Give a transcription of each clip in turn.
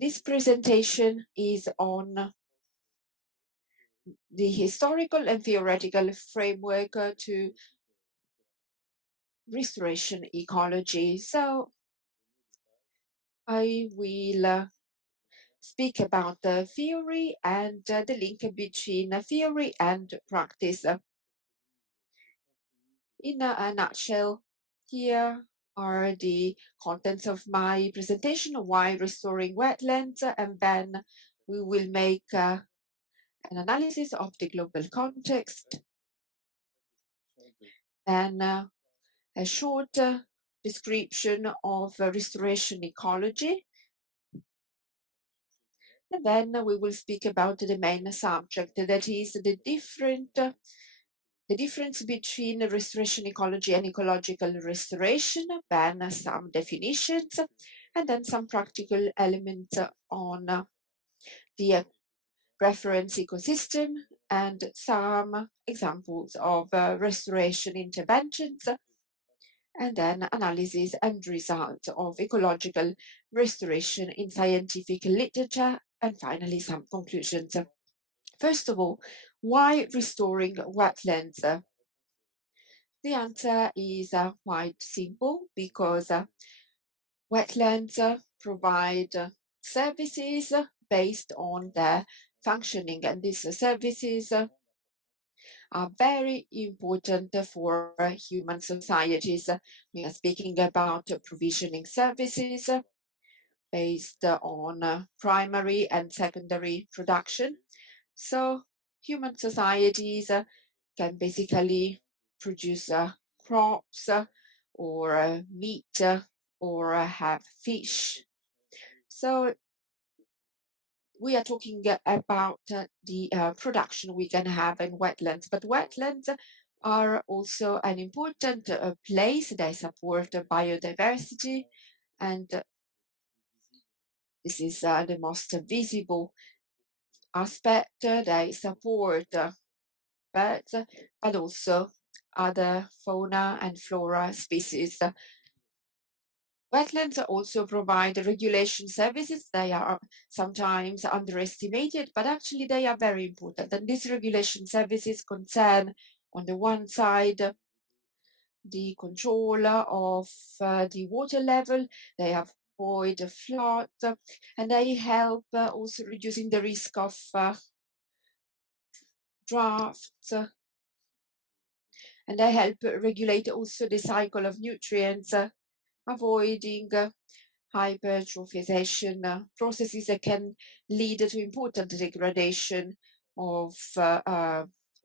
This presentation is on the historical and theoretical framework to restoration ecology. So I will speak about the theory and the link between theory and practice. In a nutshell, here are the contents of my presentation, why restoring wetlands, and then we will make an analysis of the global context and a short description of restoration ecology. And then we will speak about the main subject, that is the difference between restoration ecology and ecological restoration, then some definitions, and then some practical elements on the reference ecosystem and some examples of restoration interventions, and then analysis and results of ecological restoration in scientific literature, and finally some conclusions. First of all, why restoring wetlands? The answer is quite simple, because wetlands provide services based on their functioning, and these services are very important for human societies. We are speaking about provisioning services based on primary and secondary production. So human societies can basically produce crops or meat or have fish. So we are talking about the production we can have in wetlands, but wetlands are also an important place. They support biodiversity, and this is the most visible aspect. They support birds, but also other fauna and flora species. Wetlands also provide regulation services. They are sometimes underestimated, but actually they are very important. And these regulation services concern, on the one side, the control of the water level. They avoid floods, and they help also reducing the risk of droughts. And they help regulate also the cycle of nutrients, avoiding hypertrophiization processes that can lead to important degradation of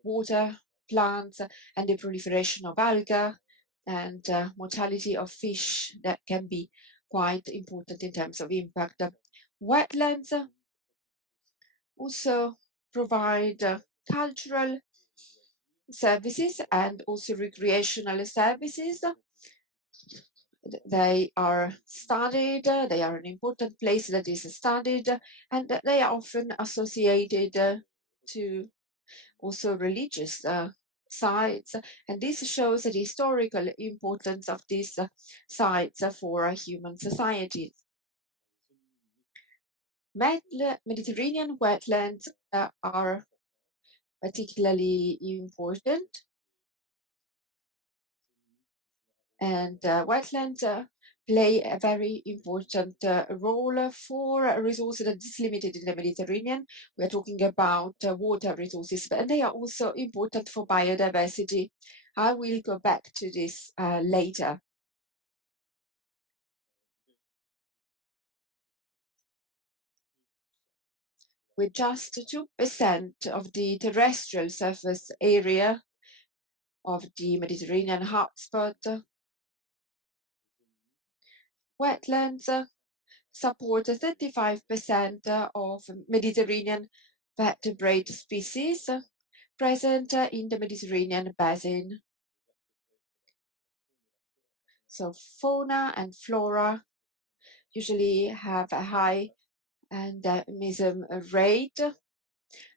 water, plants, and the proliferation of algae and mortality of fish that can be quite important in terms of impact. Wetlands also provide cultural services and also recreational services. They are studied, they are an important place that is studied, and they are often associated to also religious sites. And this shows the historical importance of these sites for human societies. Mediterranean wetlands are particularly important, and wetlands play a very important role for a resource that is limited in the Mediterranean. We are talking about water resources, but they are also important for biodiversity. I will go back to this later. With just 2% of the terrestrial surface area of the Mediterranean hotspot, wetlands support 35% of Mediterranean vertebrate species present in the Mediterranean basin. So fauna and flora usually have a high endemism rate,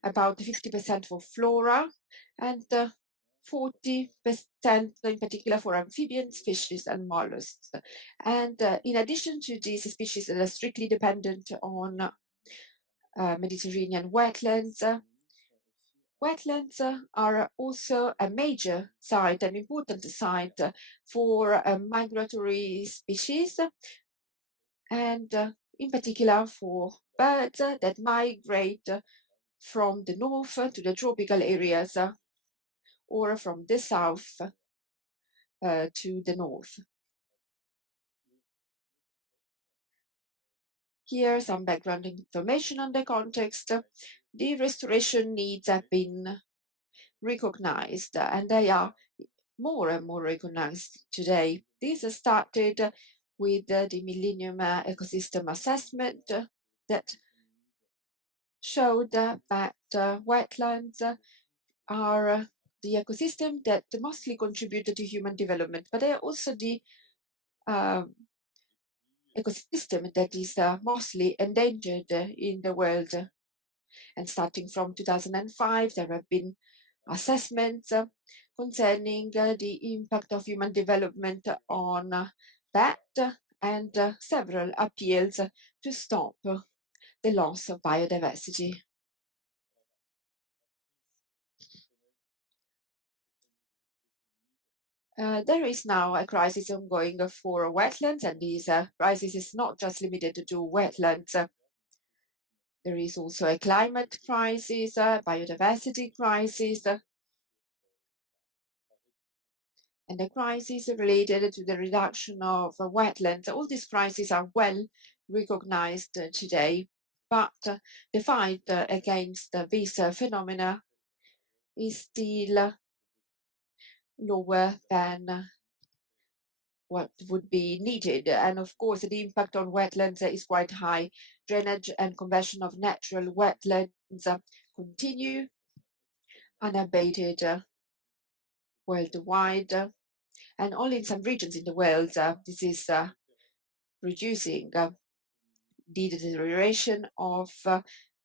about 50% for flora and 40% in particular for amphibians, fishes, and mollusks. And in addition to these species that are strictly dependent on Mediterranean wetlands, wetlands are also a major site, an important site for migratory species, and in particular for birds that migrate from the north to the tropical areas or from the south to the north. Here, some background information on the context. The restoration needs have been recognized, and they are more and more recognized today. This started with the Millennium Ecosystem Assessment that showed that wetlands are the ecosystem that mostly contributed to human development, but they are also the ecosystem that is mostly endangered in the world. And starting from 2005, there have been assessments concerning the impact of human development on that and several appeals to stop the loss of biodiversity. There is now a crisis ongoing for wetlands, and this crisis is not just limited to wetlands. There is also a climate crisis, biodiversity crisis, and a crisis related to the reduction of wetlands. All these crises are well recognized today, but the fight against these phenomena is still lower than what would be needed. And of course, the impact on wetlands is quite high. Drainage and conversion of natural wetlands continue unabated worldwide, and only in some regions in the world this is reducing the deterioration of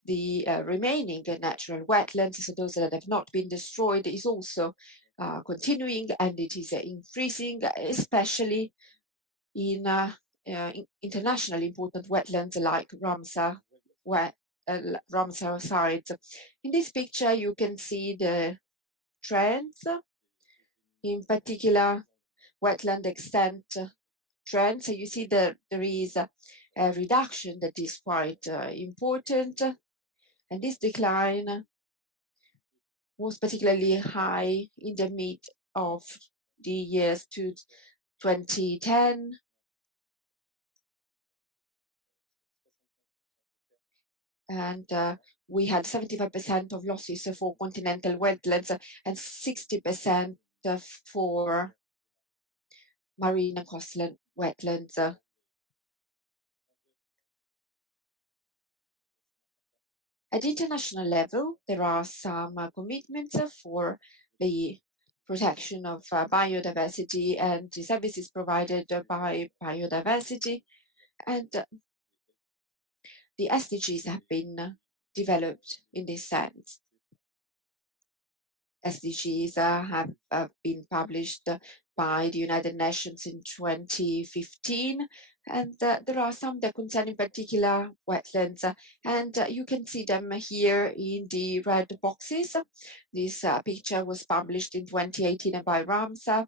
the remaining natural wetlands. So those that have not been destroyed is also continuing, and it is increasing, especially in internationally important wetlands like Ramsar sites. In this picture, you can see the trends, in particular wetland extent trend. So you see that there is a reduction that is quite important, and this decline was particularly high in the mid of the years to 2010. And we had 75% of losses for continental wetlands and 60% for marine and coastal wetlands. At international level, there are some commitments for the protection of biodiversity and the services provided by biodiversity, and the SDGs have been developed in this sense. SDGs have been published by the United Nations in 2015, and there are some that concern in particular wetlands, and you can see them here in the red boxes. This picture was published in 2018 by Ramsar.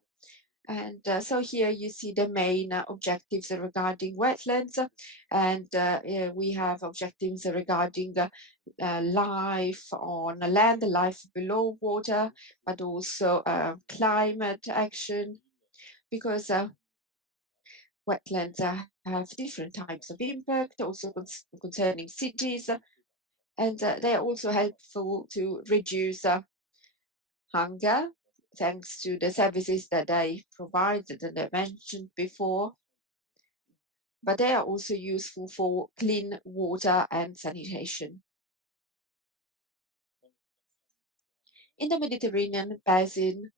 And so here you see the main objectives regarding wetlands, and we have objectives regarding life on land, life below water, but also climate action, because wetlands have different types of impact, also concerning cities, and they are also helpful to reduce hunger, thanks to the services that they provide that I mentioned before. But they are also useful for clean water and sanitation. In the Mediterranean basin,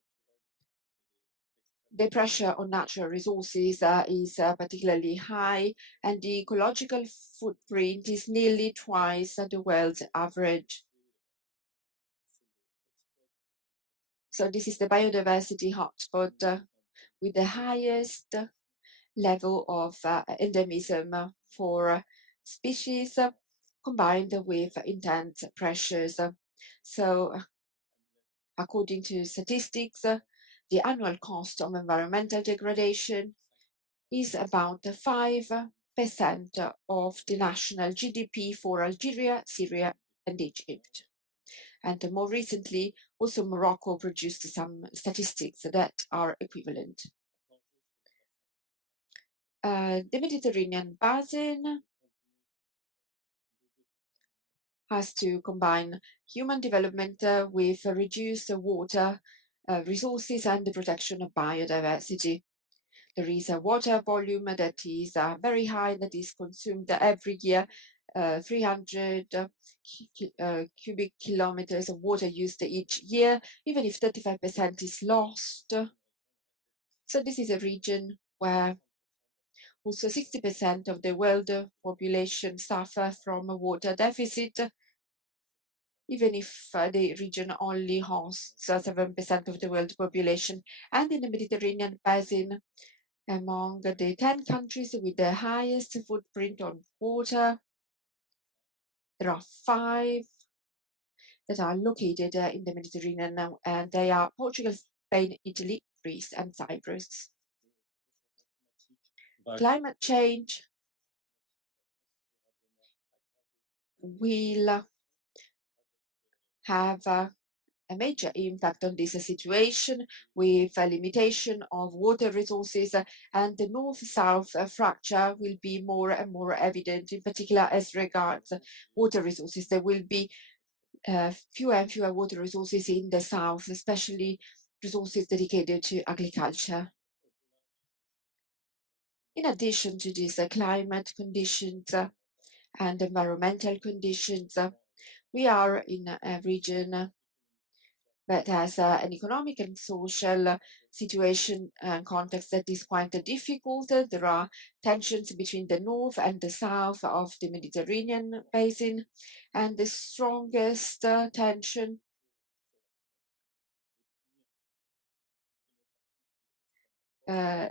the pressure on natural resources is particularly high, and the ecological footprint is nearly twice the world's average. So this is the biodiversity hotspot with the highest level of endemism for species combined with intense pressures. So according to statistics, the annual cost of environmental degradation is about 5% of the national GDP for Algeria, Syria, and Egypt. And more recently, also Morocco produced some statistics that are equivalent. The Mediterranean basin has to combine human development with reduced water resources and the protection of biodiversity. There is a water volume that is very high, that is consumed every year, 300 cubic kilometers of water used each year, even if 35% is lost. So this is a region where also 60% of the world population suffer from a water deficit, even if the region only hosts 7% of the world population. And in the Mediterranean basin, among the 10 countries with the highest footprint on water, there are 5 that are located in the Mediterranean, and they are Portugal, Spain, Italy, Greece, and Cyprus. Climate change will have a major impact on this situation with a limitation of water resources, and the north-south fracture will be more and more evident, in particular as regards water resources. There will be fewer and fewer water resources in the south, especially resources dedicated to agriculture. In addition to these climate conditions and environmental conditions, we are in a region that has an economic and social situation and context that is quite difficult. There are tensions between the north and the south of the Mediterranean basin, and the strongest tension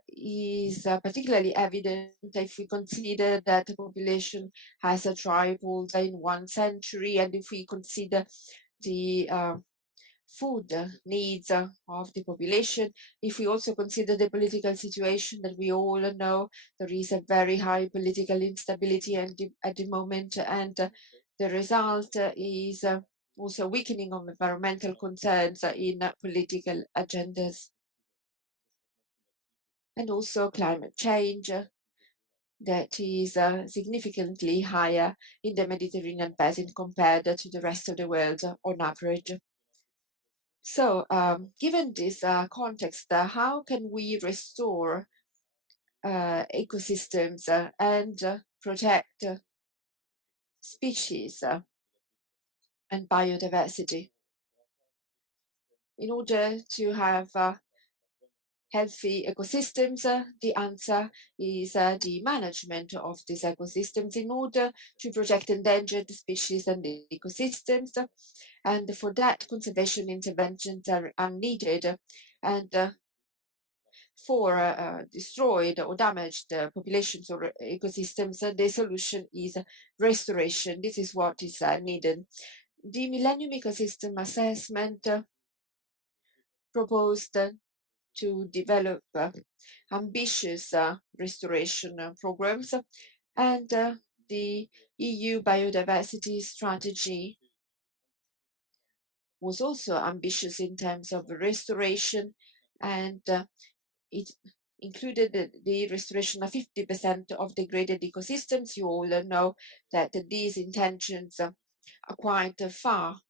is particularly evident if we consider that the population has tripled in 1 century, and if we consider the food needs of the population. If we also consider the political situation that we all know, there is a very high political instability at the moment, and the result is also weakening of environmental concerns in political agendas. And also climate change that is significantly higher in the Mediterranean basin compared to the rest of the world on average. So, given this context, how can we restore ecosystems and protect species and biodiversity? In order to have healthy ecosystems, the answer is the management of these ecosystems in order to protect endangered species and ecosystems. And for that, conservation interventions are needed. And for destroyed or damaged populations or ecosystems, the solution is restoration. This is what is needed. The Millennium Ecosystem Assessment proposed to develop ambitious restoration programs, and the EU biodiversity strategy was also ambitious in terms of restoration, and it included the restoration of 50% of degraded ecosystems. You all know that these intentions are quite far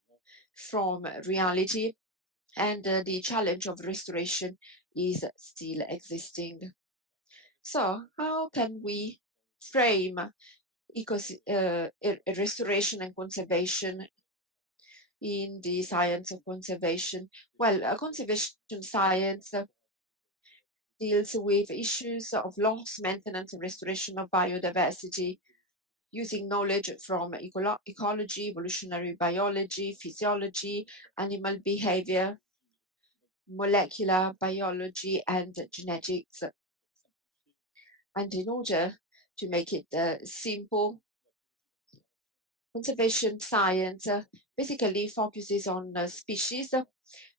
from reality, and the challenge of restoration is still existing. So how can we frame restoration and conservation in the science of conservation? Well, conservation science deals with issues of loss, maintenance, and restoration of biodiversity using knowledge from ecology, evolutionary biology, physiology, animal behavior, molecular biology and genetics. And in order to make it simple, conservation science basically focuses on species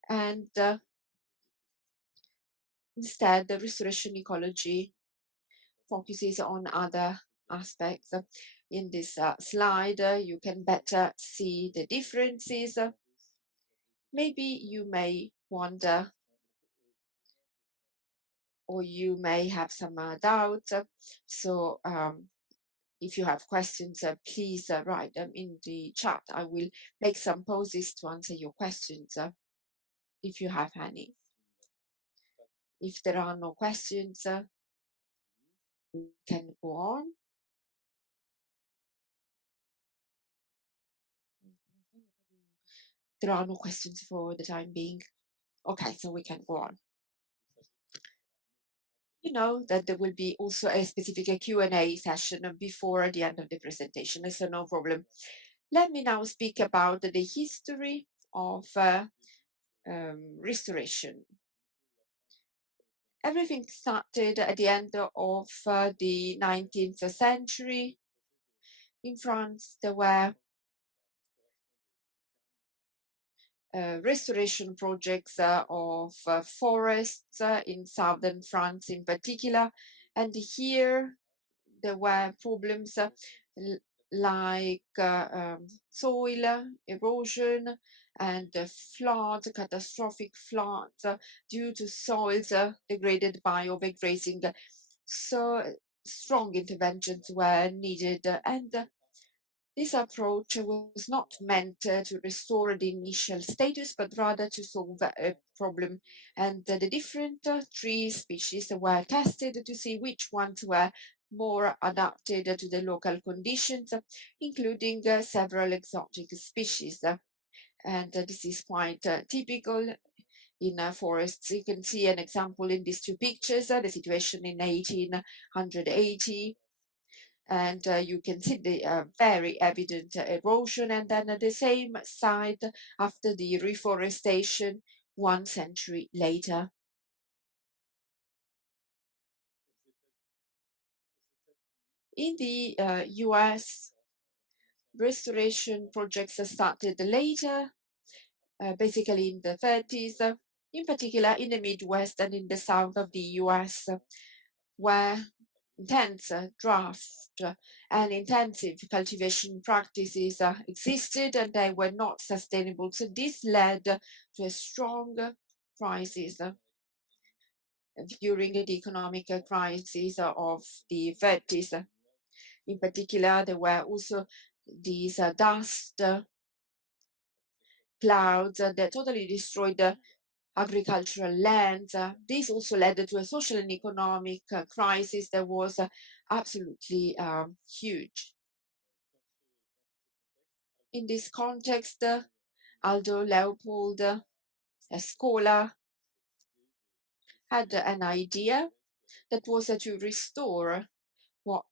and instead the restoration ecology focuses on other aspects. In this slide, you can better see the differences. Maybe you may wonder or you may have some doubts. So if you have questions, please write them in the chat. I will make some pauses to answer your questions if you have any. If there are no questions, we can go on. There are no questions for the time being. Okay, so we can go on. You know that there will be also a specific Q&A session before the end of the presentation, so no problem. Let me now speak about the history of restoration. Everything started at the end of the 19th century. In France, there were restoration projects of forests in southern France in particular. And here there were problems like soil erosion and floods, catastrophic floods due to soils degraded by overgrazing. So strong interventions were needed, and this approach was not meant to restore the initial status, but rather to solve a problem. And the different tree species were tested to see which ones were more adapted to the local conditions, including several exotic species. And this is quite typical in forests. You can see an example in these two pictures, the situation in 1880. And you can see the very evident erosion, and then at the same site after the reforestation 1 century later. In the US, restoration projects started later, basically in the 30s, in particular in the Midwest and in the south of the US, where intense drought and intensive cultivation practices existed, and they were not sustainable. So this led to a strong crisis during the economic crisis of the 30s. In particular, there were also these dust clouds that totally destroyed agricultural lands. This also led to a social and economic crisis that was absolutely huge. In this context, Aldo Leopold, a scholar, had an idea that was to restore what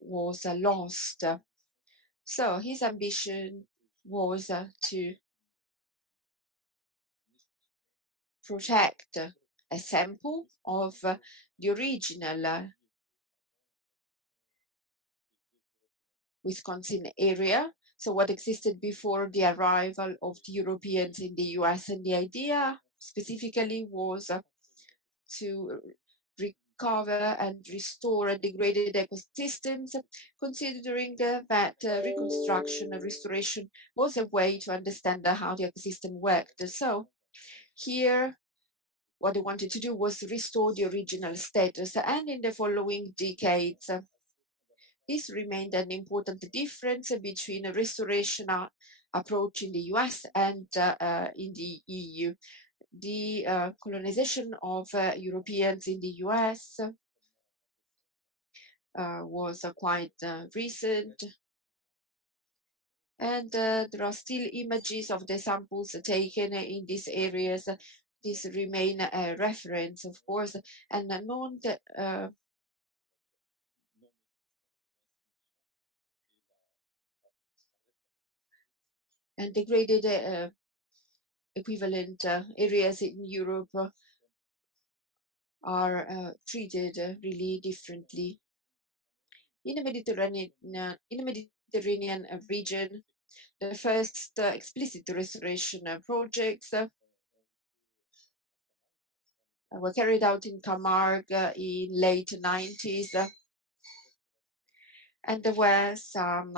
was lost. So his ambition was to protect a sample of the original Wisconsin area, so what existed before the arrival of the Europeans in the US. And the idea specifically was to recover and restore degraded ecosystems, considering that reconstruction and restoration was a way to understand how the ecosystem worked. So here, what they wanted to do was restore the original status, and in the following decades, this remained an important difference between a restoration approach in the US and in the EU. The colonization of Europeans in the US was quite recent, and there are still images of the samples taken in these areas. These remain a reference, of course, and non and degraded equivalent areas in Europe are treated really differently. In the Mediterranean region, the first explicit restoration projects were carried out in Camargue in late 90s. And there were some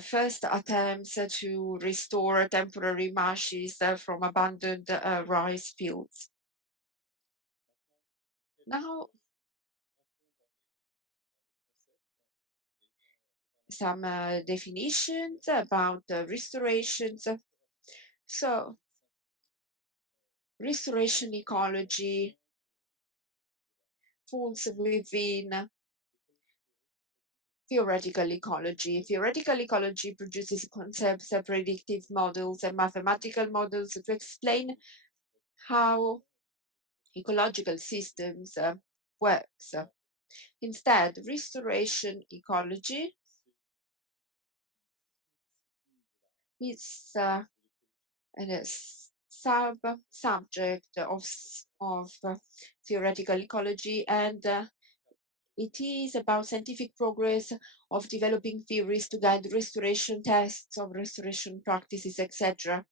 first attempts to restore temporary marshes from abandoned rice fields. Now, some definitions about restorations. So, restoration ecology falls within theoretical ecology. Theoretical ecology produces concepts, predictive models, and mathematical models to explain how ecological systems works. Instead, restoration ecology is a subject of theoretical ecology, and it is about scientific progress of developing theories to guide restoration tests of restoration practices, etc.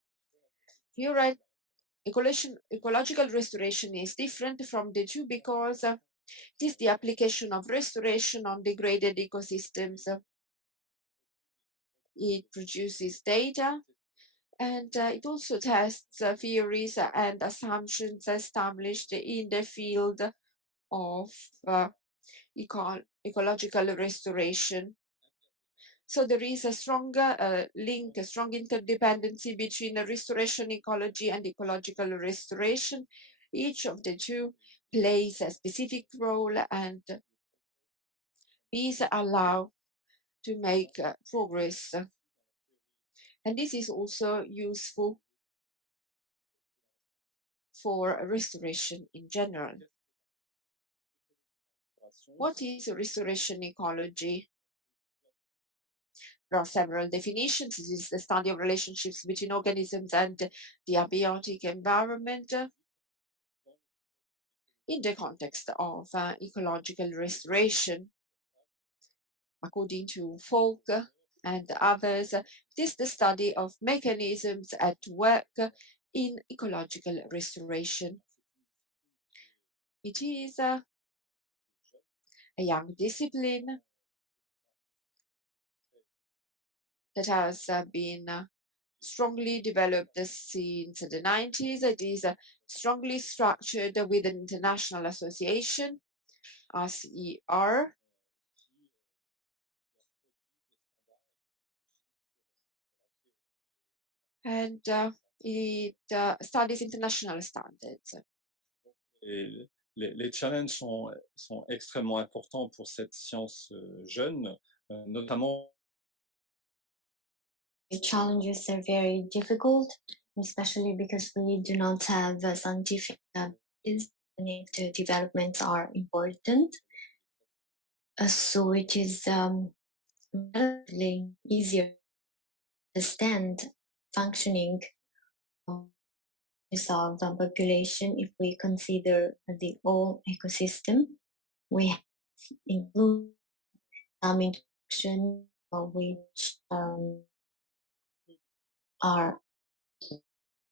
Ecological restoration is different from the two because it is the application of restoration on degraded ecosystems. It produces data, and it also tests theories and assumptions established in the field of ecological restoration. So there is a strong link, a strong interdependency between restoration ecology and ecological restoration. Each of the two plays a specific role, and these allow to make progress. And this is also useful for restoration in general. What is restoration ecology? There are several definitions. This is the study of relationships between organisms and the abiotic environment in the context of ecological restoration. According to Falk and others, it is the study of mechanisms at work in ecological restoration. It is a young discipline that has been strongly developed since the 90s. It is strongly structured with an international association, RCER, and it studies international standards. Et les challenges sont extrêmement importants pour cette science jeune, notamment. The challenges are very difficult, especially because we do not have scientific basis, and if the developments are important. So it is relatively easier to understand functioning of the population if we consider the whole ecosystem. We have included some introduction which are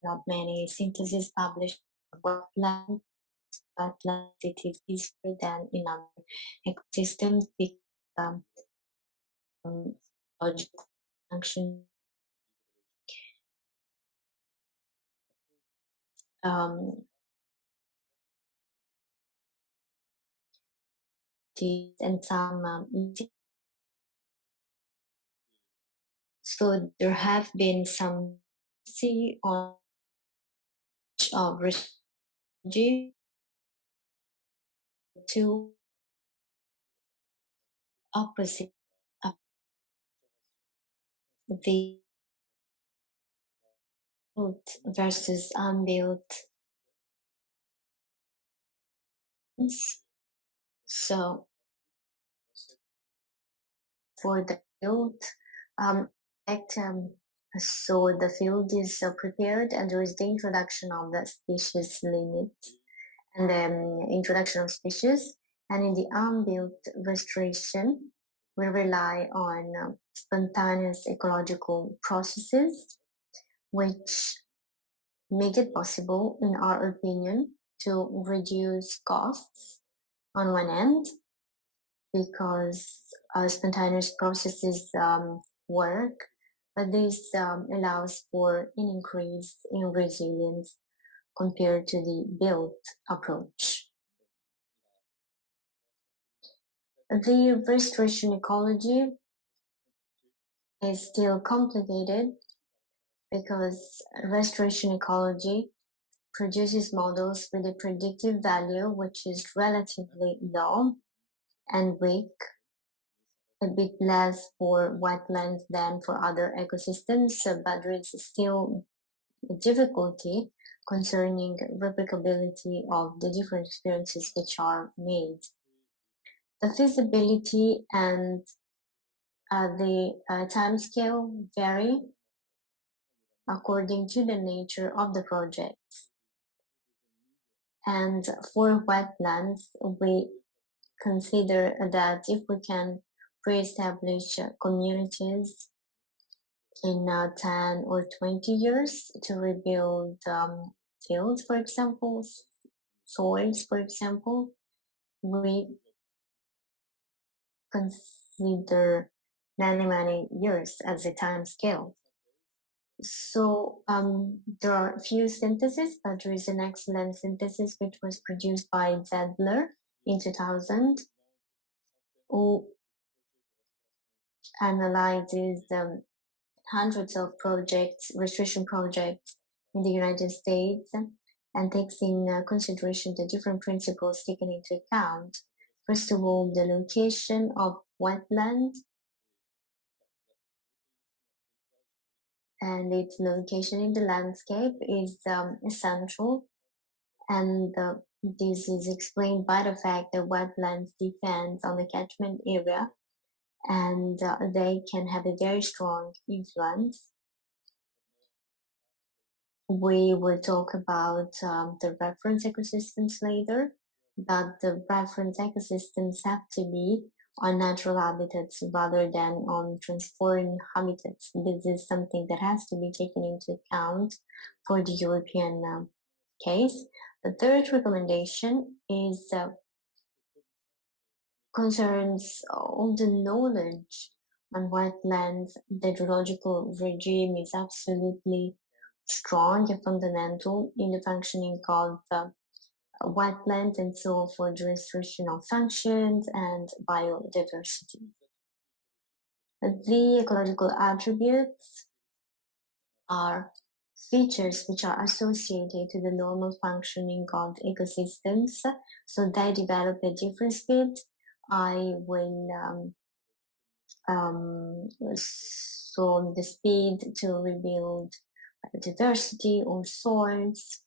not many syntheses published about wetlands. It is easier than in other ecosystems because logical function and some easy. So there have been some on of strategy to opposite the built versus unbuilt. So for the built, So the field is prepared, and there is the introduction of the species limits and the introduction of species. And in the unbuilt restoration, we rely on spontaneous ecological processes, which make it possible, in our opinion, to reduce costs on one end, because spontaneous processes work, but this allows for an increase in resilience compared to the built approach. The restoration ecology is still complicated because restoration ecology produces models with a predictive value which is relatively low and weak, a bit less for wetlands than for other ecosystems, but there is still a difficulty concerning replicability of the different experiences which are made. The feasibility and the time scale vary according to the nature of the projects. And for wetlands, we consider that if we can pre-establish communities in 10 or 20 years to rebuild fields, for example, soils, for example, we consider many years as a time scale. So there are few syntheses, but there is an excellent synthesis which was produced by Zedler in 2000, who analyzes hundreds of projects, restoration projects in the United States, and takes in consideration the different principles taken into account. First of all, the location of wetland and its location in the landscape is essential, and this is explained by the fact that wetlands depend on the catchment area, and they can have a very strong influence. We will talk about the reference ecosystems later, but the reference ecosystems have to be on natural habitats rather than on transformed habitats. This is something that has to be taken into account for the European case. The third recommendation is concerns all the knowledge on wetlands. The hydrological regime is absolutely strong and fundamental in the functioning of wetlands, and so for the restoration of functions and biodiversity. The ecological attributes are features which are associated to the normal functioning of ecosystems, so they develop at different speed. I will so the speed to rebuild diversity or soils.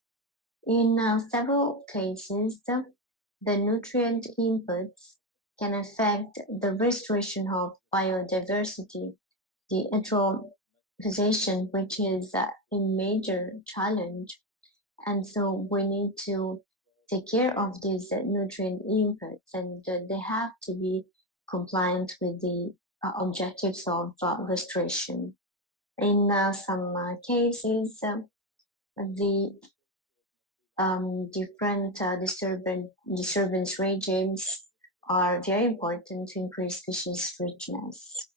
In several cases, the nutrient inputs can affect the restoration of biodiversity, the eutrophication, which is a major challenge. And so we need to take care of these nutrient inputs, and they have to be compliant with the objectives of restoration. In some cases, the different disturbance regimes are very important to increase species richness.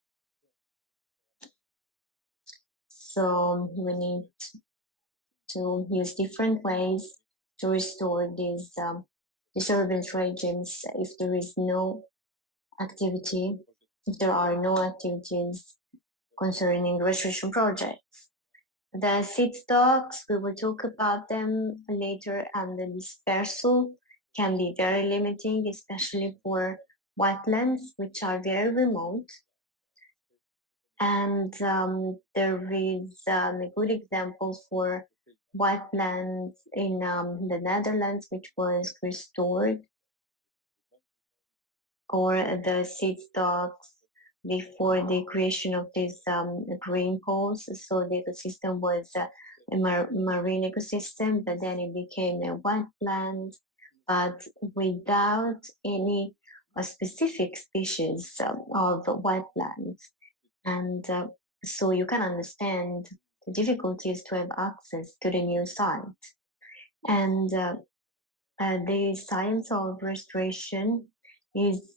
So we need to use different ways to restore these disturbance regimes if there is no activity, if there are no activities concerning restoration projects. The seed stocks, we will talk about them later, and the dispersal can be very limiting, especially for wetlands, which are very remote. And there is a good example for wetlands in the Netherlands, which was restored, or the seed stocks before the creation of these green poles. So the ecosystem was a marine ecosystem, but then it became a wetland, but without any specific species of wetlands. And so you can understand the difficulties to have access to the new site. And the science of restoration is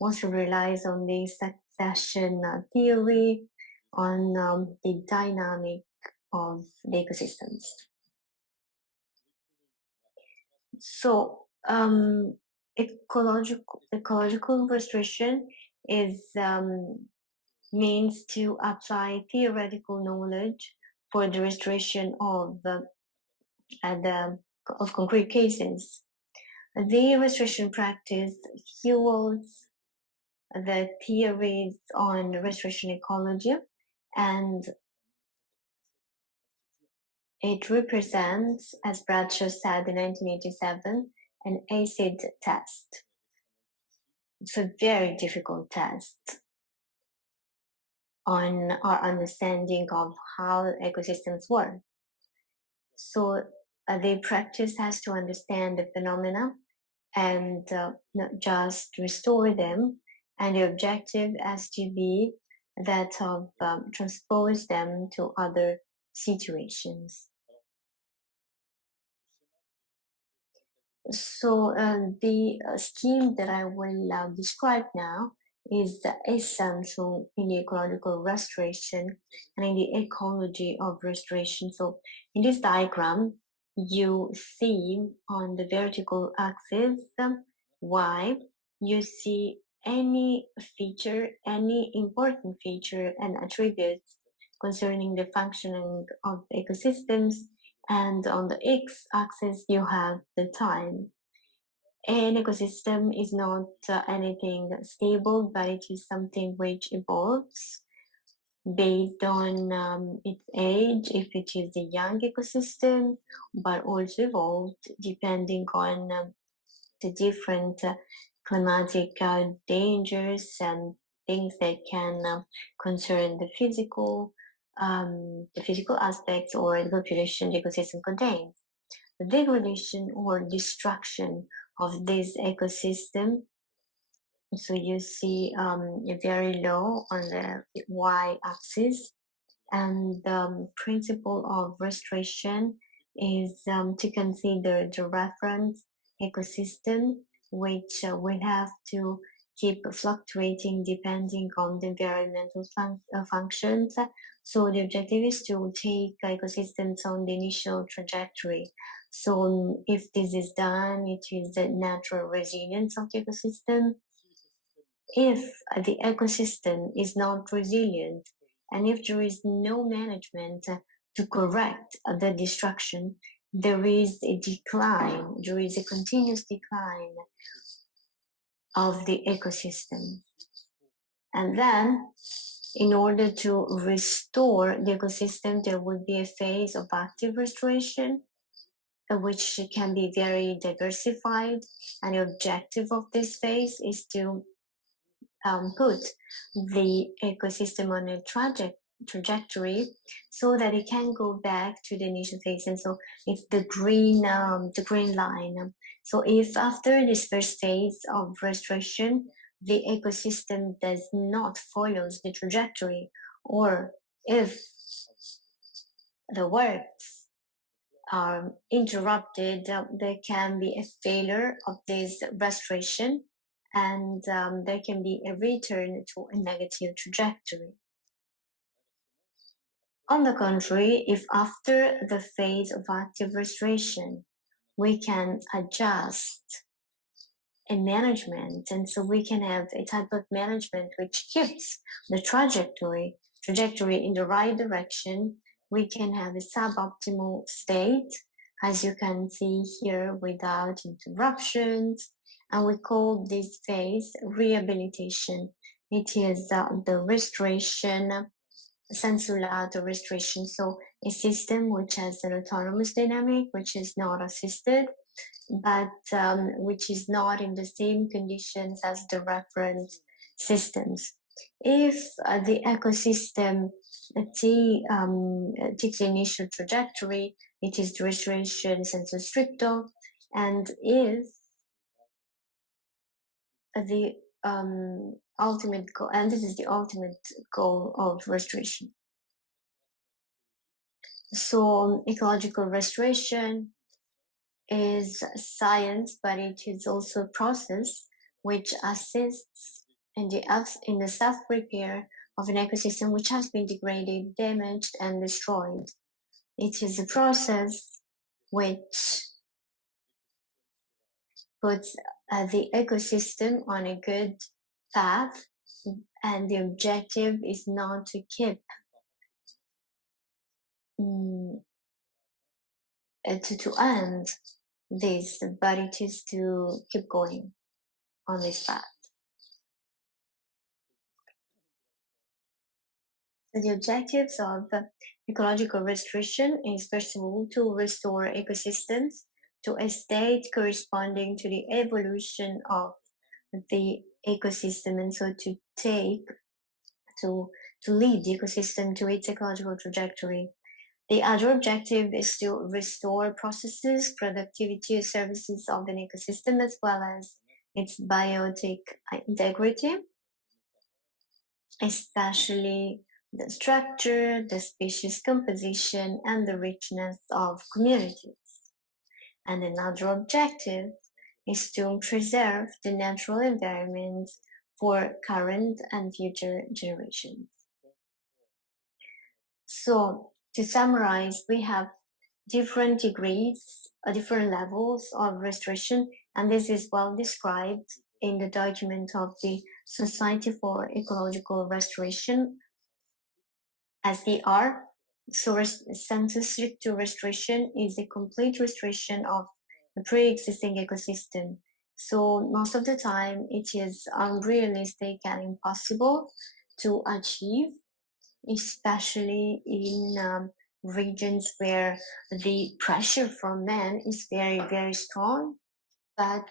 mostly relies on the succession theory, on the dynamic of the ecosystems. So ecological restoration is means to apply theoretical knowledge for the restoration of concrete cases. The restoration practice fuels the theories on restoration ecology, and it represents, as Bradshaw said in 1987, an acid test. It's a very difficult test on our understanding of how ecosystems work. So the practice has to understand the phenomena and not just restore them, and the objective has to be that of transpose them to other situations. So the scheme that I will describe now is essential in the ecological restoration and in the ecology of restoration. So in this diagram, you see on the vertical axis Y, you see any feature, any important feature and attributes concerning the functioning of ecosystems, and on the x-axis you have the time. An ecosystem is not anything stable, but it is something which evolves based on its age, if it is a young ecosystem, but also evolved depending on the different climatic dangers and things that can concern the physical aspects or the population the ecosystem contains. The degradation or destruction of this ecosystem, so you see very low on the y-axis, and the principle of restoration is to consider the reference ecosystem, which will have to keep fluctuating depending on the environmental functions. So the objective is to take ecosystems on the initial trajectory. So if this is done, it is the natural resilience of the ecosystem. If the ecosystem is not resilient, and if there is no management to correct the destruction, there is a decline, there is a continuous decline of the ecosystem. And then, in order to restore the ecosystem, there will be a phase of active restoration, which can be very diversified. And the objective of this phase is to put the ecosystem on a trajectory so that it can go back to the initial phase. And so it's the green line. So if after this first phase of restoration, the ecosystem does not follow the trajectory, or if the works are interrupted, there can be a failure of this restoration, and there can be a return to a negative trajectory. On the contrary, if after the phase of active restoration, we can adjust a management, and so we can have a type of management which keeps the trajectory in the right direction, we can have a suboptimal state, as you can see here, without interruptions, and we call this phase rehabilitation. It is the restoration, sensu lato restoration, so a system which has an autonomous dynamic, which is not assisted, but which is not in the same conditions as the reference systems. If the ecosystem takes the initial trajectory, it is the restoration sensu stricto, and if the ultimate goal, and this is the ultimate goal of restoration. So ecological restoration is science, but it is also a process which assists in the self-repair of an ecosystem which has been degraded, damaged, and destroyed. It is a process which puts the ecosystem on a good path, and the objective is not to keep to end this, but it is to keep going on this path. So the objectives of ecological restoration is, first of all, to restore ecosystems to a state corresponding to the evolution of the ecosystem, and so to lead the ecosystem to its ecological trajectory. The other objective is to restore processes, productivity, services of an ecosystem, as well as its biotic integrity, especially the structure, the species composition, and the richness of communities. And another objective is to preserve the natural environment for current and future generations. So, to summarize, we have different degrees, different levels of restoration, and this is well described in the document of the Society for Ecological Restoration, SDR. So sensu stricto restoration is a complete restoration of the pre-existing ecosystem. So most of the time it is unrealistic and impossible to achieve, especially in regions where the pressure from man is very, very strong. But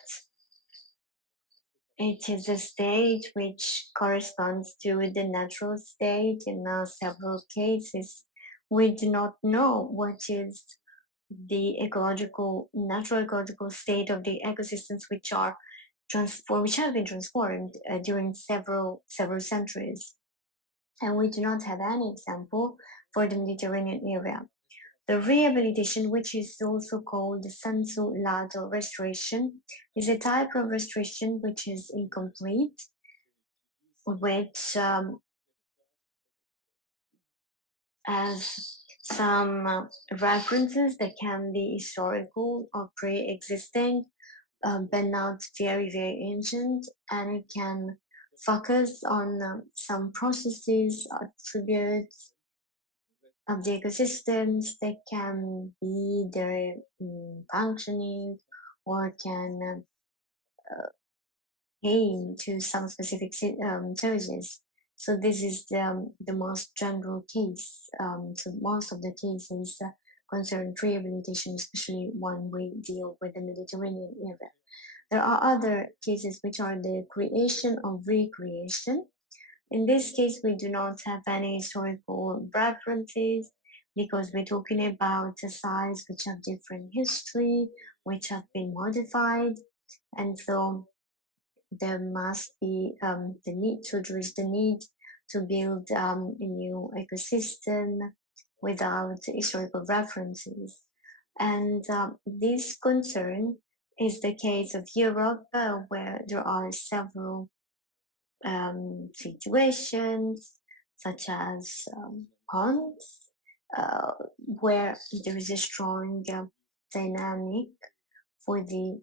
it is a state which corresponds to the natural state. In several cases, we do not know what is the natural ecological state of the ecosystems which are which have been transformed during several centuries, and we do not have any example for the Mediterranean area. The rehabilitation, which is also called the sensu lato restoration, is a type of restoration which is incomplete, which has some references that can be historical or pre-existing, but not very, very ancient, and it can focus on some processes, attributes of the ecosystems that can be their functioning, or can aim to some specific services. So this is the most general case. So most of the cases concern rehabilitation, especially when we deal with the Mediterranean area. There are other cases which are the creation of recreation. In this case, we do not have any historical references because we're talking about sites which have different history, which have been modified, and so there must be there is the need to build a new ecosystem without historical references. And this concern is the case of Europe, where there are several situations, such as ponds, where there is a strong dynamic for the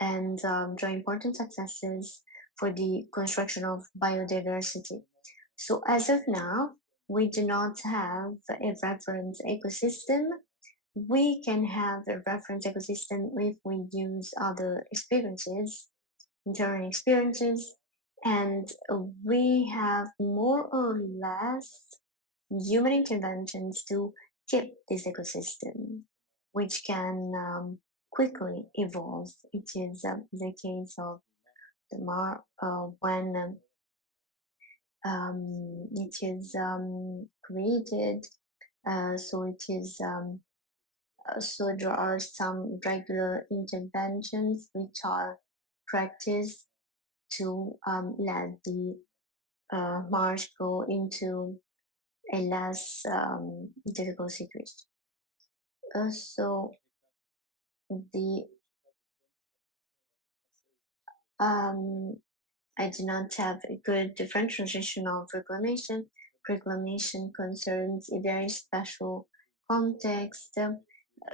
and draw important successes for the construction of biodiversity. So as of now, we do not have a reference ecosystem. We can have a reference ecosystem if we use other experiences, internal experiences, and we have more or less human interventions to keep this ecosystem, which can quickly evolve. It is the case of the Mar when it is created. So it is so there are some regular interventions which are practiced to let the marsh go into a less difficult situation. So the I do not have a good differentiation of reclamation. Reclamation concerns a very special context.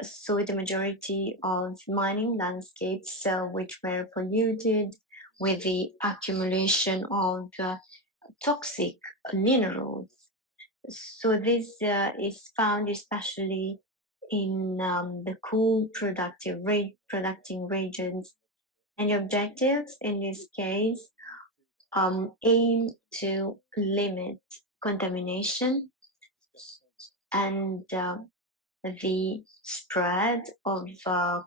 So the majority of mining landscapes which were polluted with the accumulation of toxic minerals. So this is found especially in the cool producing regions, and the objectives in this case aim to limit contamination and the spread of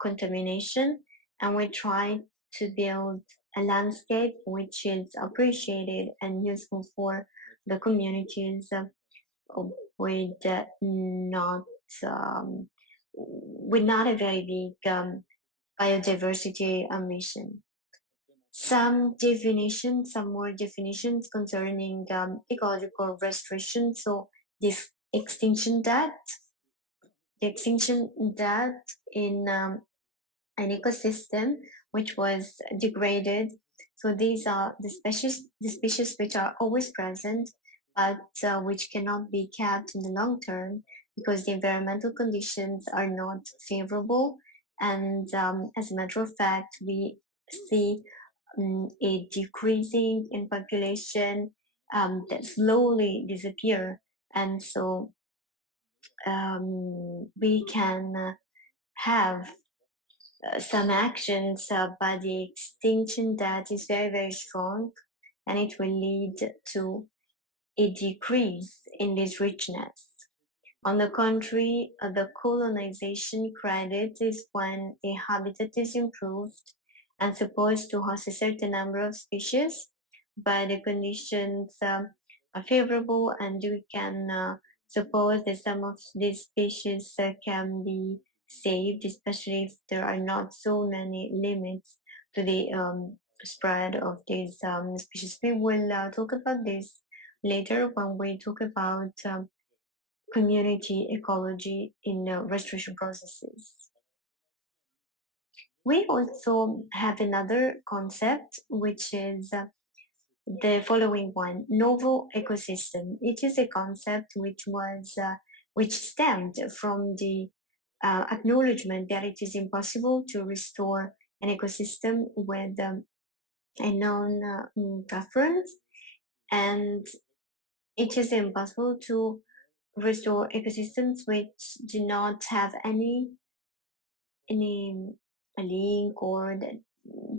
contamination, and we try to build a landscape which is appreciated and useful for the communities with um, not a very big biodiversity mission. Some more definitions concerning ecological restoration. So this extinction debt, the extinction debt in an ecosystem which was degraded. So these are the species which are always present, but which cannot be kept in the long term because the environmental conditions are not favorable. And as a matter of fact, we see a decreasing in population that slowly disappear. And so we can have some actions, but the extinction that is very, very strong, and it will lead to a decrease in this richness. On the contrary, the colonization credit is when a habitat is improved and supposed to host a certain number of species, but the conditions are favorable, and we can suppose that some of these species can be saved, especially if there are not so many limits to the spread of these species. We will talk about this later when we talk about community ecology in restoration processes. We also have another concept, which is the following one: novel ecosystem. It is a concept which stemmed from the acknowledgement that it is impossible to restore an ecosystem with a known preference, and it is impossible to restore ecosystems which do not have any link or that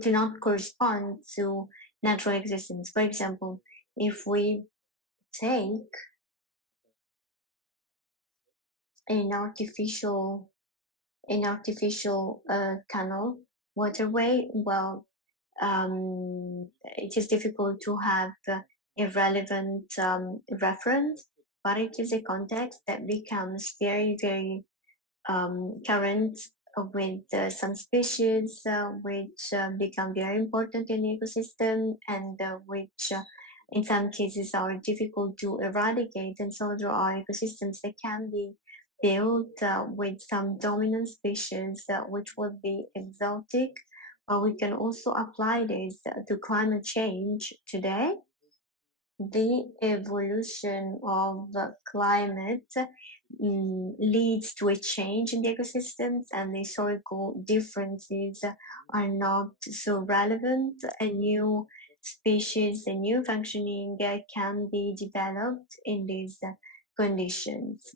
do not correspond to natural existence. For example, if we take an artificial canal waterway, well, it is difficult to have a relevant reference, but it is a context that becomes very, very current with some species which become very important in the ecosystem, and which in some cases are difficult to eradicate. And so there are ecosystems that can be built with some dominant species which would be exotic, but we can also apply this to climate change today. The evolution of the climate leads to a change in the ecosystems, and the historical differences are not so relevant. A new species, a new functioning can be developed in these conditions.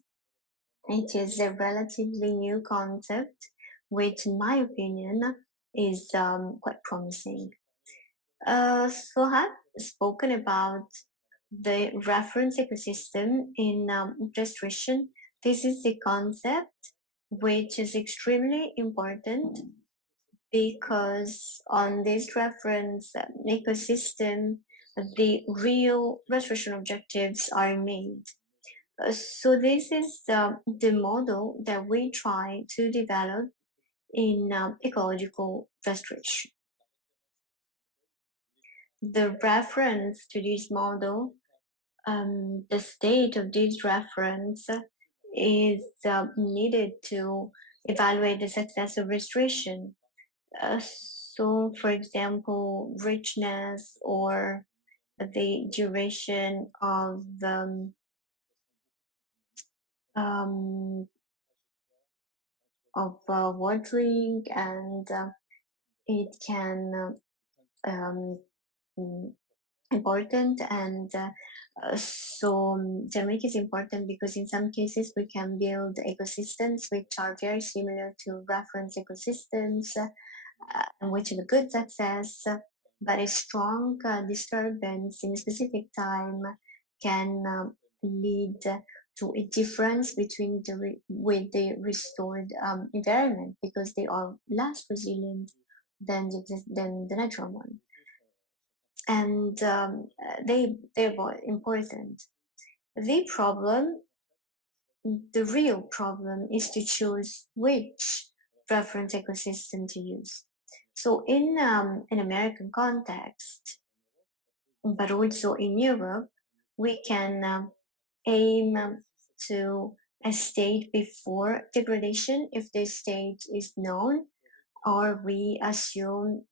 It is a relatively new concept, which, in my opinion, is quite promising. So I have spoken about the reference ecosystem in restoration. This is a concept which is extremely important because on this reference ecosystem, the real restoration objectives are made. So this is the model that we try to develop in ecological restoration. The reference to this model, the state of this reference is needed to evaluate the success of restoration. So, for example, richness or the duration um, of watering, and it can mm, important. And ceramic is important because in some cases we can build ecosystems which are very similar to reference ecosystems, which is a good success, but a strong disturbance in a specific time can lead to a difference between with the restored environment, because they are less resilient than the natural one, and they're important. The real problem is to choose which reference ecosystem to use. So in an American context, but also in Europe, we can aim to a state before degradation if the state is known, or we assume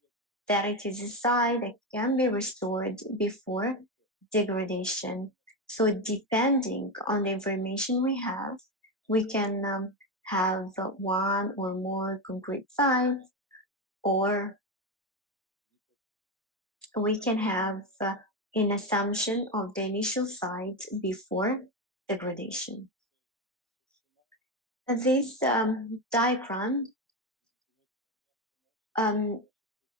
that it is a site that can be restored before degradation. So depending on the information we have, we can have one or more concrete sites, or we can have an assumption of the initial site before degradation. This diagram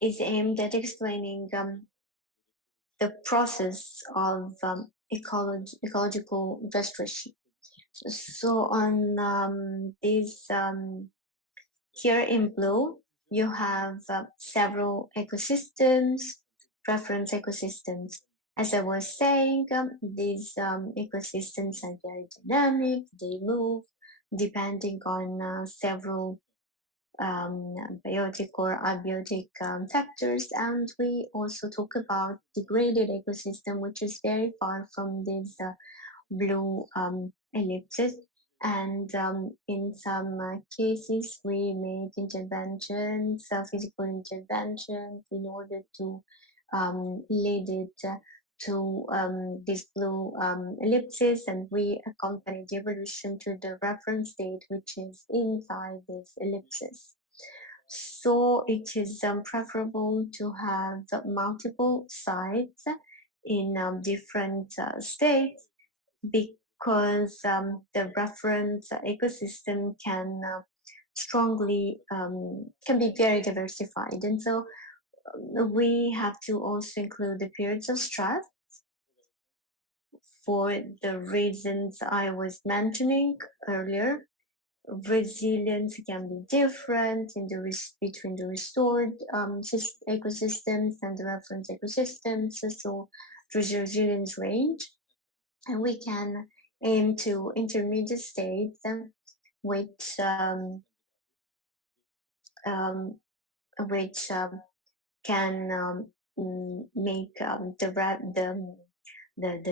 is aimed at explaining the process of ecological restoration. So on this here in blue, you have several ecosystems, reference ecosystems. As I was saying, these ecosystems are very dynamic. They move depending on several biotic or abiotic factors, and we also talk about degraded ecosystem, which is very far from these blue ellipses. And in some cases, we make interventions, physical interventions, in order to lead it to these blue ellipses, and we accompany the evolution to the reference state, which is inside these ellipses. So it is preferable to have multiple sites in different states, because the reference ecosystem can can be very diversified, and so we have to also include the periods of stress for the reasons I was mentioning earlier. Resilience can be different in between the restored ecosystems and the reference ecosystems, so there's a resilience range, and we can aim to intermediate states, which can make the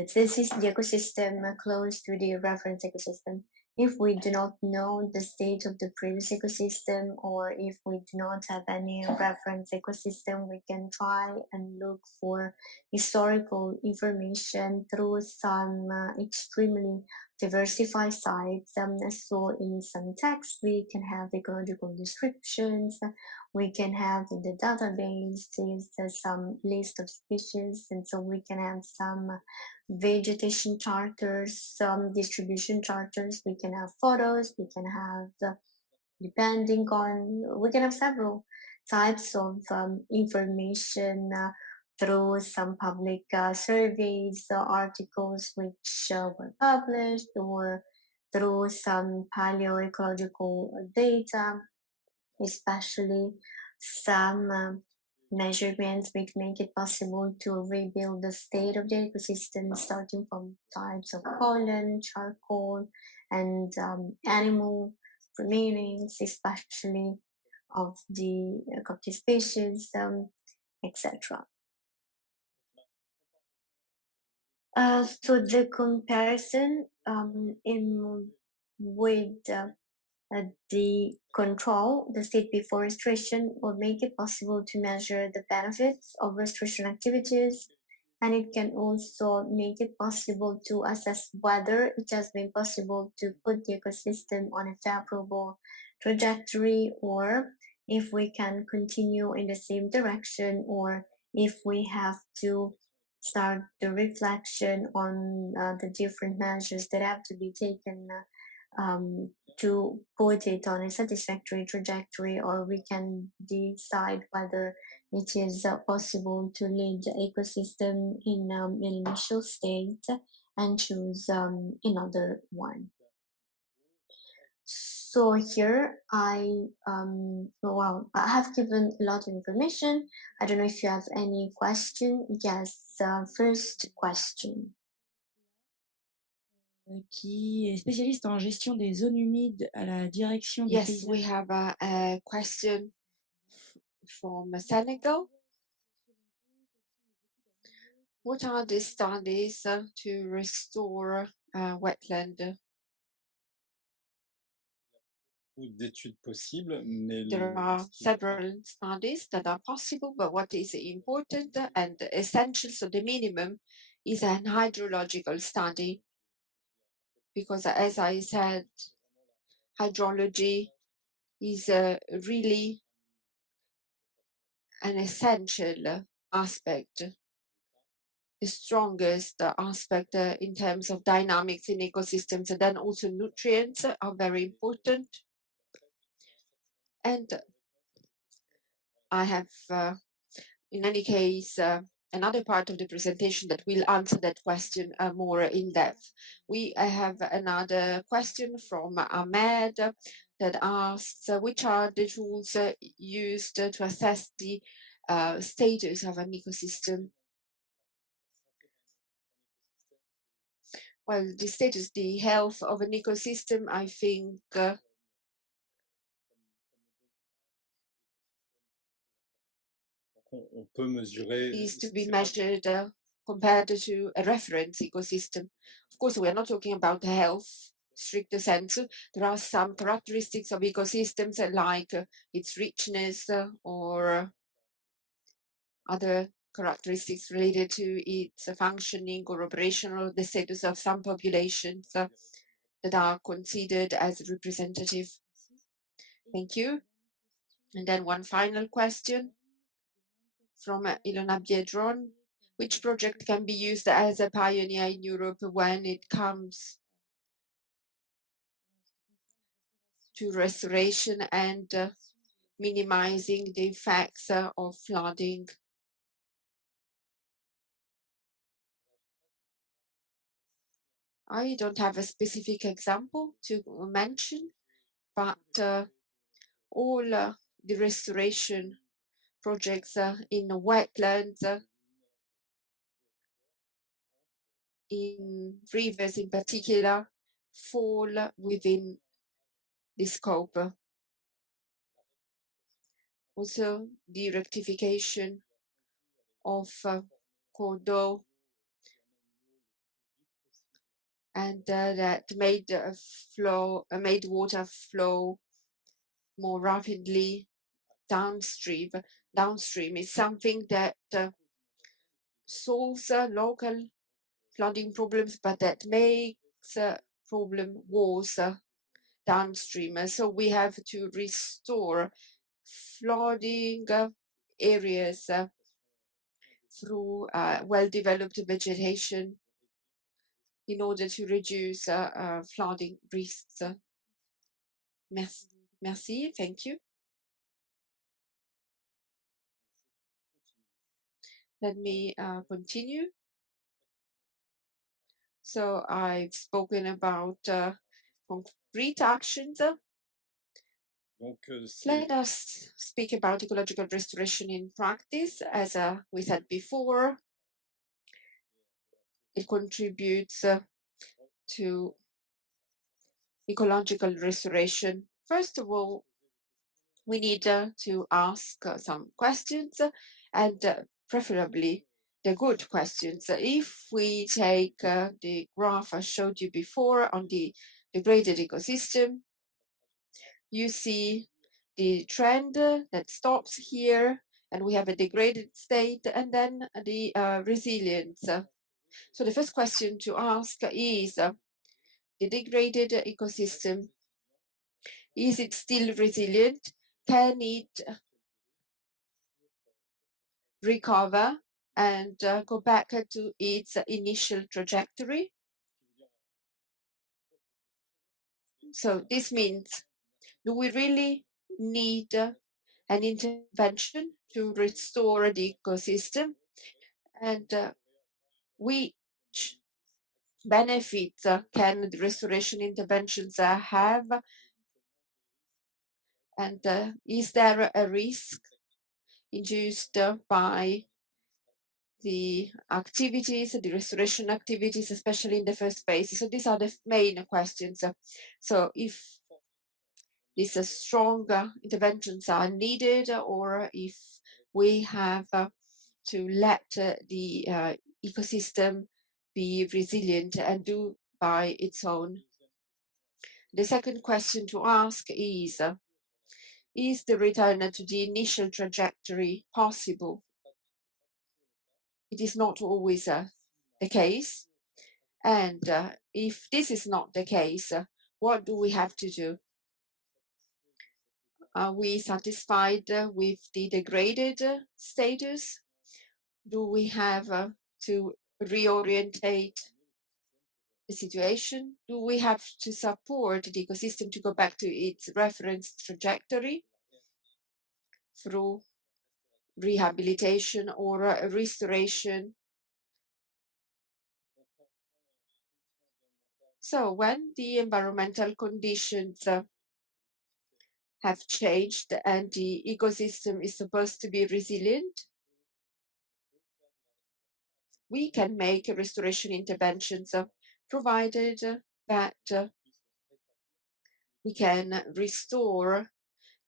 ecosystem close to the reference ecosystem. If we do not know the state of the previous ecosystem, or if we do not have any reference ecosystem, we can try and look for historical information through some extremely diversified sites. So in some text, we can have ecological descriptions. We can have in the database some list of species, and so we can have some vegetation charters, some distribution charters, we can have photos, we can have, we can have several types of information through some public surveys, articles which were published, or through some paleoecological data, especially some measurements which make it possible to rebuild the state of the ecosystem, starting from types of pollen, charcoal, and animal remainings, especially of the captive species, etc. So the comparison with the control, the state before restoration, will make it possible to measure the benefits of restoration activities, and it can also make it possible to assess whether it has been possible to put the ecosystem on a favorable trajectory, or if we can continue in the same direction, or if we have to start the reflection on the different measures that have to be taken to put it on a satisfactory trajectory, or we can decide whether it is possible to leave the ecosystem in an initial state and choose another one. So here I have given a lot of information. I don't know if you have any question. Yes, first question. Qui est spécialiste en gestion des zones humides à la direction des Yes, we paysages. have a question from Senegal. What are the studies to restore wetland? D'études possibles, mais There are several studies that are possible, but what is important and essential, so the minimum, is an hydrological study, because as I said, hydrology is really an essential aspect, the strongest aspect in terms of dynamics in ecosystems, and then also nutrients are very important. And I have, in any case, another part of the presentation that will answer that question more in depth. We have another question from Ahmed that asks, which are the tools used to assess the status of an ecosystem? Well, the status, the health of an ecosystem, I think on peut mesurer is to be measured compared to a reference ecosystem. Of course, we are not talking about health, stricter sense. There are some characteristics of ecosystems like its richness or other characteristics related to its functioning or operational, the status of some populations that are considered as representative. Thank you. And then one final question from Ilona Biedron. Which project can be used as a pioneer in Europe when it comes to restoration and minimizing the effects of flooding? I don't have a specific example to mention, but all the restoration projects in wetlands, in rivers in particular, fall within the scope. Also, the rectification of Cordeaux and that made water flow more rapidly downstream. Downstream is something that solves local flooding problems, but that makes problem worse downstream. So we have to restore flooding areas through well-developed vegetation in order to reduce flooding risks. Merci, thank you. Let me continue. So I've spoken about concrete actions Donc, Let us speak about ecological restoration in practice. As we said before, it contributes to ecological restoration. First of all, we need to ask some questions and preferably the good questions. If we take the graph I showed you before on the degraded ecosystem, you see the trend that stops here, and we have a degraded state, and then the resilience. So the first question to ask is, the degraded ecosystem, is it still resilient? Can it recover and go back to its initial trajectory? So this means, do we really need an intervention to restore the ecosystem? And which benefits can the restoration interventions have? And is there a risk induced by the activities, the restoration activities, especially in the first phase? So these are the main questions. So if these strong interventions are needed, or if we have to let the ecosystem be resilient and do by its own. The second question to ask is the return to the initial trajectory possible? It is not always the case. And if this is not the case, what do we have to do? Are we satisfied with the degraded status? Do we have to reorientate the situation? Do we have to support the ecosystem to go back to its reference trajectory through rehabilitation or restoration? So when the environmental conditions have changed and the ecosystem is supposed to be resilient, we can make restoration interventions provided that we can restore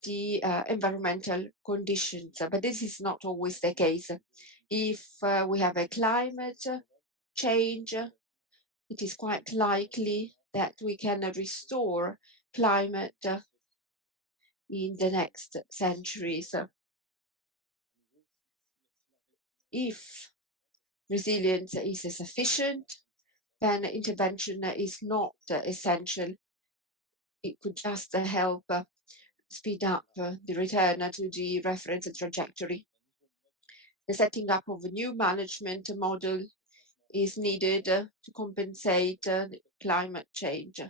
the environmental conditions. But this is not always the case. If we have a climate change, it is quite likely that we can restore climate in the next centuries. If resilience is sufficient, then intervention is not essential. It could just help speed up the return to the reference trajectory. The setting up of a new management model is needed to compensate climate change.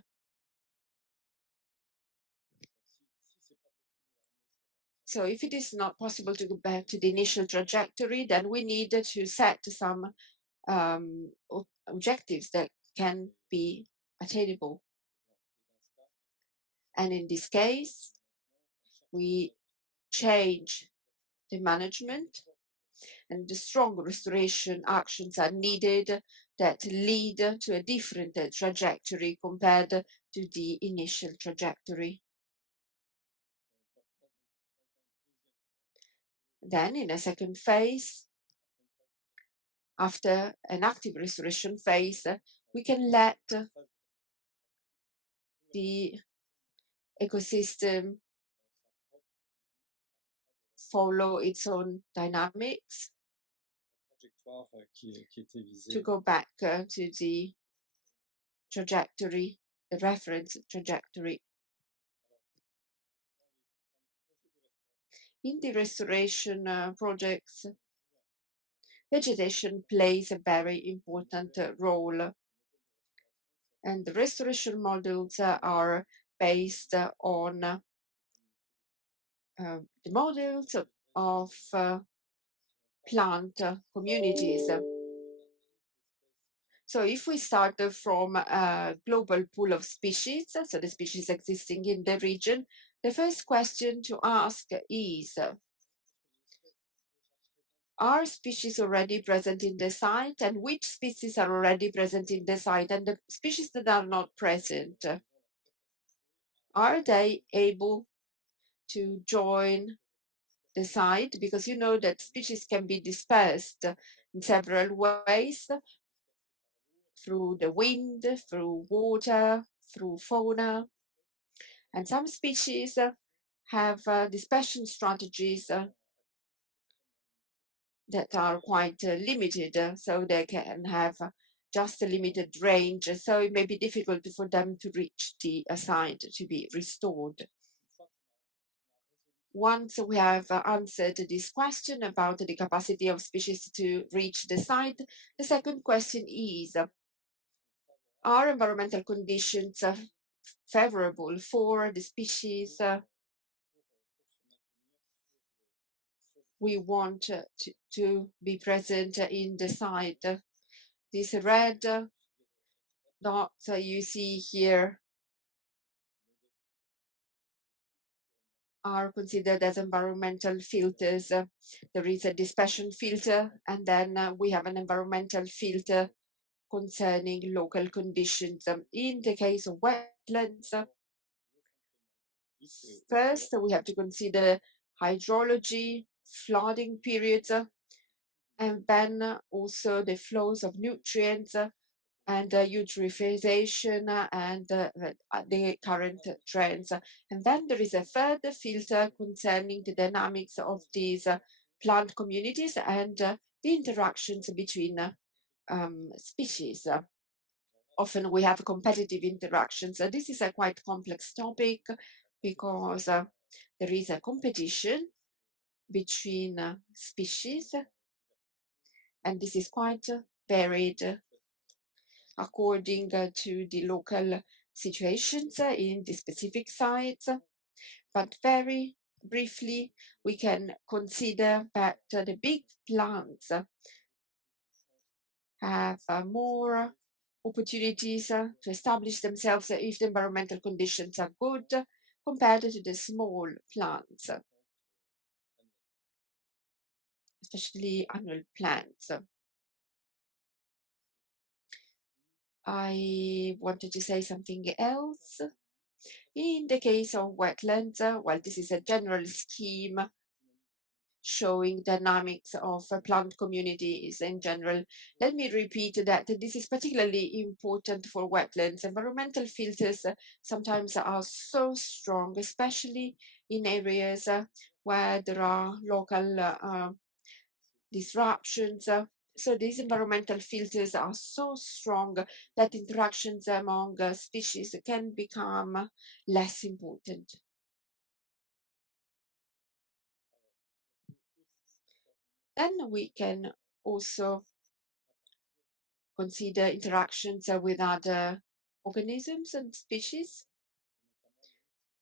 So if it is not possible to go back to the initial trajectory, then we need to set some objectives that can be attainable. And in this case, we change the management, and the strong restoration actions are needed that lead to a different trajectory compared to the initial trajectory. Then in a second phase, after an active restoration phase, we can let the ecosystem follow its own dynamics to go back to the trajectory, the reference trajectory. In the restoration projects, vegetation plays a very important role, and the restoration models are based on the models of plant communities. So if we start from a global pool of species, so the species existing in the region, The first question to ask is, are species already present in the site, and which species are already present in the site, and the species that are not present, are they able to join the site? Because you know that species can be dispersed in several ways, through the wind, through water, through fauna, and some species have dispersion strategies that are quite limited, so they can have just a limited range, so it may be difficult for them to reach the site to be restored. Once we have answered this question about the capacity of species to reach the site, the second question is, are environmental conditions favorable for the species we want to be present in the site? This red dots you see here are considered as environmental filters. There is a dispersion filter, and then we have an environmental filter concerning local conditions. In the case of wetlands, first we have to consider hydrology, flooding periods, and then also the flows of nutrients and eutrophication and the current trends. And then there is a further filter concerning the dynamics of these plant communities and the interactions between species. Often we have competitive interactions. This is a quite complex topic because there is a competition between species, and this is quite varied according to the local situations in the specific sites. But very briefly, we can consider that the big plants have more opportunities to establish themselves if the environmental conditions are good compared to the small plants, especially annual plants. I wanted to say something else. In the case of wetlands, well, this is a general scheme showing dynamics of plant communities in general. Let me repeat that this is particularly important for wetlands. Environmental filters sometimes are so strong, especially in areas where there are local disruptions. So these environmental filters are so strong that interactions among species can become less important. Then we can also consider interactions with other organisms and species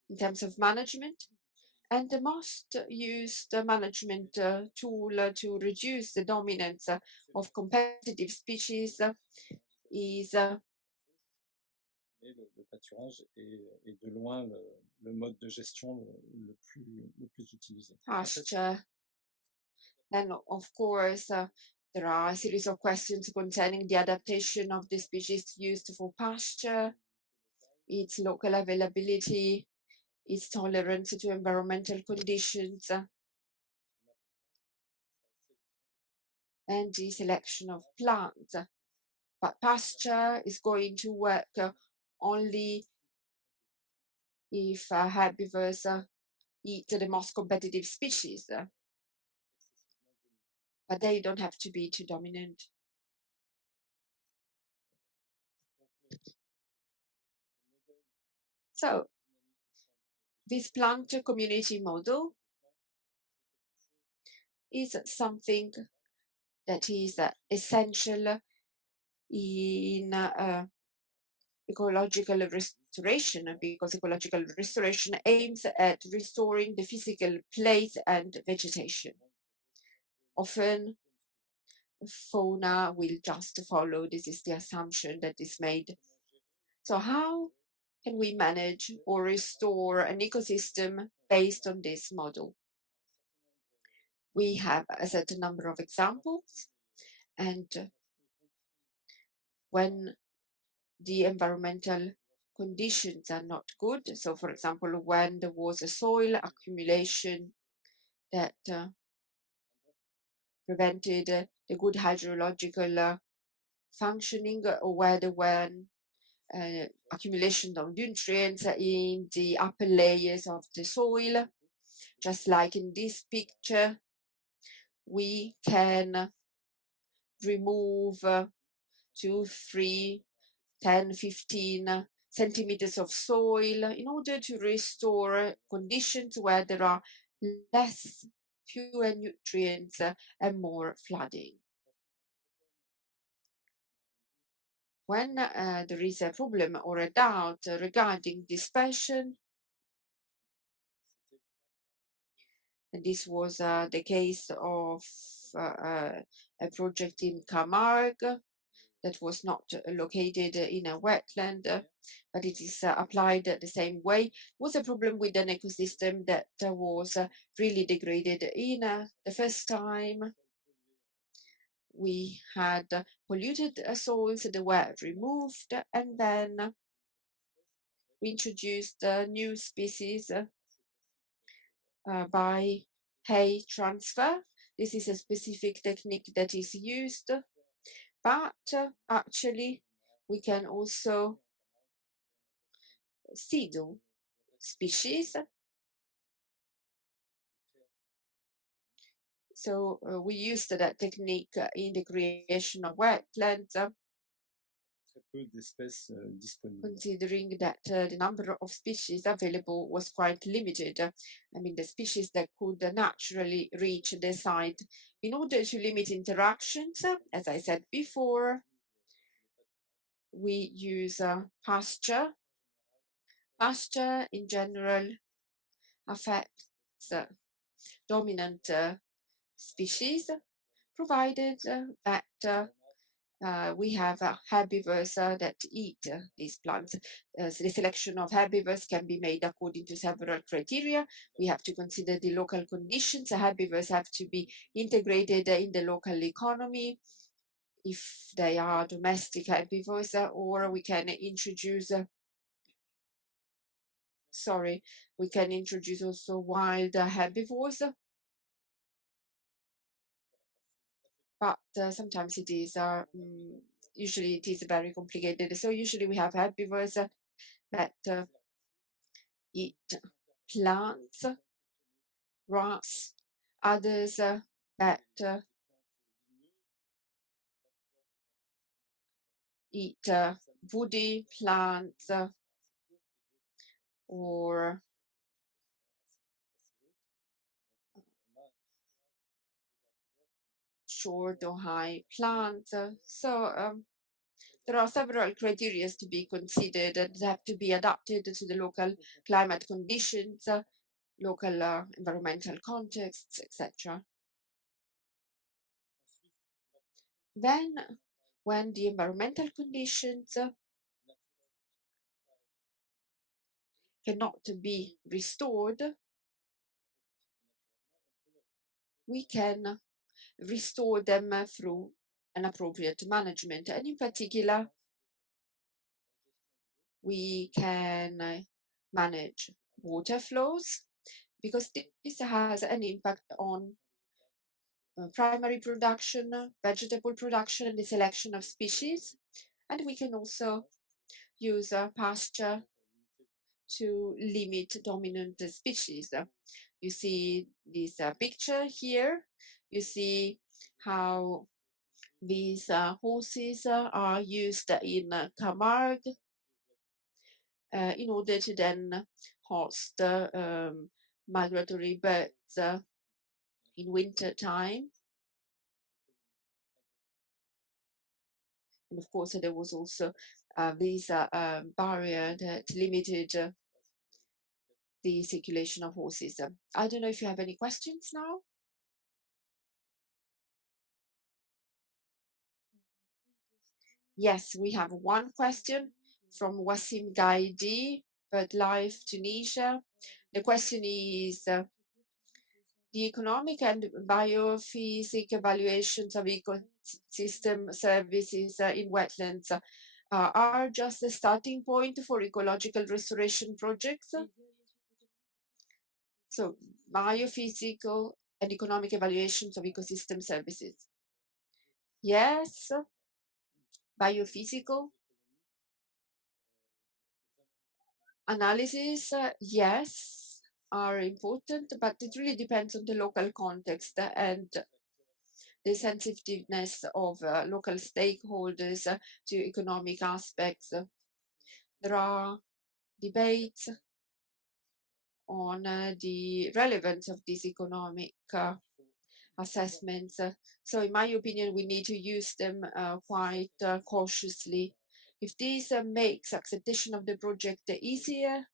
in terms of management. And the most used management tool to reduce the dominance of competitive species is Et le pâturage est de loin le mode de gestion le plus utilisé. pasture. Then, of course, there are a series of questions concerning the adaptation of the species used for pasture, its local availability, its tolerance to environmental conditions, and the selection of plants. But pasture is going to work only if herbivores eat the most competitive species, but they don't have to be too dominant. So this plant community model is something that is essential in ecological restoration, because ecological restoration aims at restoring the physical place and vegetation. Often fauna will just follow. This is the assumption that is made. So how can we manage or restore an ecosystem based on this model? We have a certain number of examples, and when the environmental conditions are not good, so for example, when there was a soil accumulation that prevented the good hydrological functioning, or where there were accumulation of nutrients in the upper layers of the soil, just like in this picture, we can remove 2, 3, 10, 15 centimeters of soil in order to restore conditions where there are fewer nutrients and more flooding. When there is a problem or a doubt regarding dispersion, and this was the case of a project in Camargue that was not located in a wetland, but it is applied the same way, was a problem with an ecosystem that was really degraded. In the first time, we had polluted soils that were removed, and then we introduced new species by hay transfer. This is a specific technique that is used, but actually we can also seed species. So we used that technique in the creation of wetlands, considering that the number of species available was quite limited. I mean, the species that could naturally reach the site. In order to limit interactions, as I said before, we use pasture. Pasture in general affects dominant species, provided that we have herbivores that eat these plants. So the selection of herbivores can be made according to several criteria. We have to consider the local conditions. Herbivores have to be integrated in the local economy if they are domestic herbivores, or we can introduce we can introduce also wild herbivores, but sometimes it is usually it is very complicated. So usually we have herbivores that eat plants, grass, others that eat woody plants or short or high plants. So there are several criteria to be considered that have to be adapted to the local climate conditions, local environmental contexts, etc. Then, when the environmental conditions cannot be restored, we can restore them through an appropriate management. And in particular, we can manage water flows, because this has an impact on primary production, vegetable production, and the selection of species. And we can also use pasture to limit dominant species. You see this picture here. You see how these horses are used in Camargue in order to then host migratory birds in winter time. And of course, there was also this barrier that limited the circulation of horses. I don't know if you have any questions now. Yes, we have one question from Wassim Gaidi, BirdLife Tunisia. The question is the economic and biophysic evaluations of ecosystem services in wetlands are just the starting point for ecological restoration projects. So biophysical and economic evaluations of ecosystem services. Yes, biophysical analysis, yes, are important, but it really depends on the local context and the sensitiveness of local stakeholders to economic aspects. There are debates on the relevance of these economic assessments. So in my opinion, we need to use them quite cautiously. If this makes acceptation of the project easier,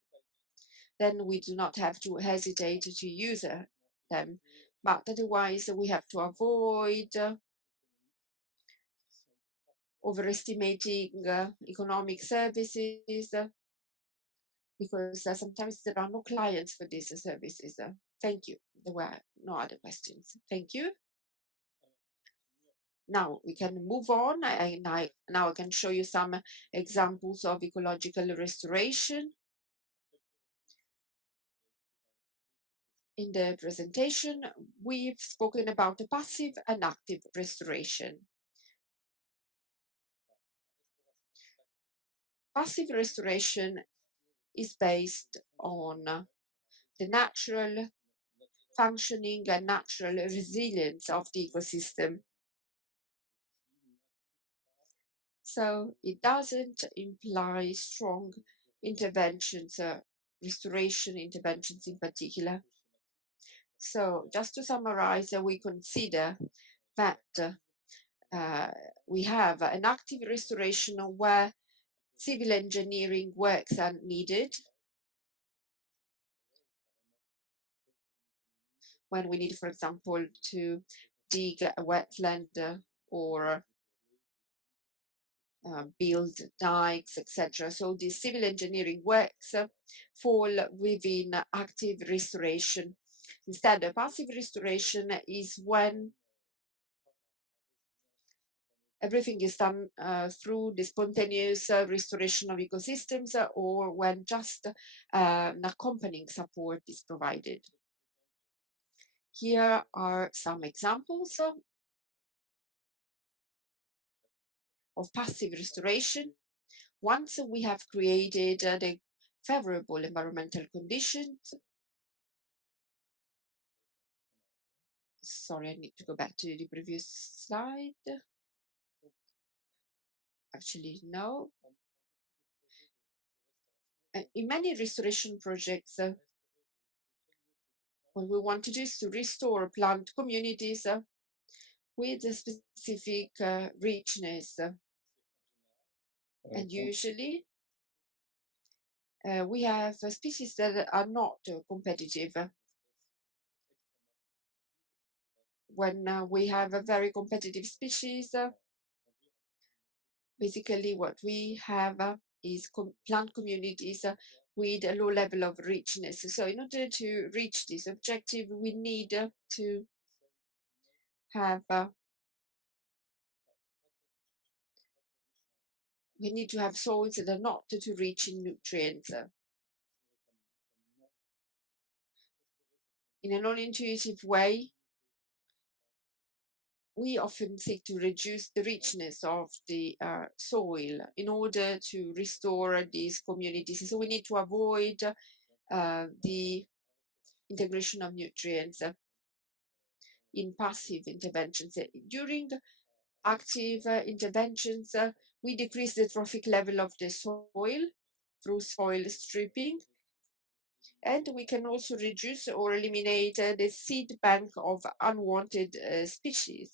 then we do not have to hesitate to use them. But otherwise, we have to avoid overestimating economic services because sometimes there are no clients for these services. Thank you. There were no other questions. Thank you. Now we can move on. Now I can show you some examples of ecological restoration. In the presentation, we've spoken about passive and active restoration. Passive restoration is based on the natural functioning and natural resilience of the ecosystem. So it doesn't imply strong interventions, restoration interventions in particular. So just to summarize, we consider that we have an active restoration where civil engineering works are needed, when we need, for example, to dig a wetland or build dikes, etc. So the civil engineering works fall within active restoration. Instead, a passive restoration is when everything is done through the spontaneous restoration of ecosystems or when just an accompanying support is provided. Here are some examples of passive restoration. Once we have created the favorable environmental conditions, sorry, I need to go back to the previous slide. Actually, no. In many restoration projects, what we want to do is to restore plant communities with a specific richness. And usually we have species that are not competitive. When we have a very competitive species, basically what we have is plant communities with a low level of richness. So in order to reach this objective, we need to have soils that are not too rich in nutrients. In a non-intuitive way, we often seek to reduce the richness of the soil in order to restore these communities. So we need to avoid the integration of nutrients in passive interventions. During active interventions, we decrease the trophic level of the soil through soil stripping, and we can also reduce or eliminate the seed bank of unwanted species.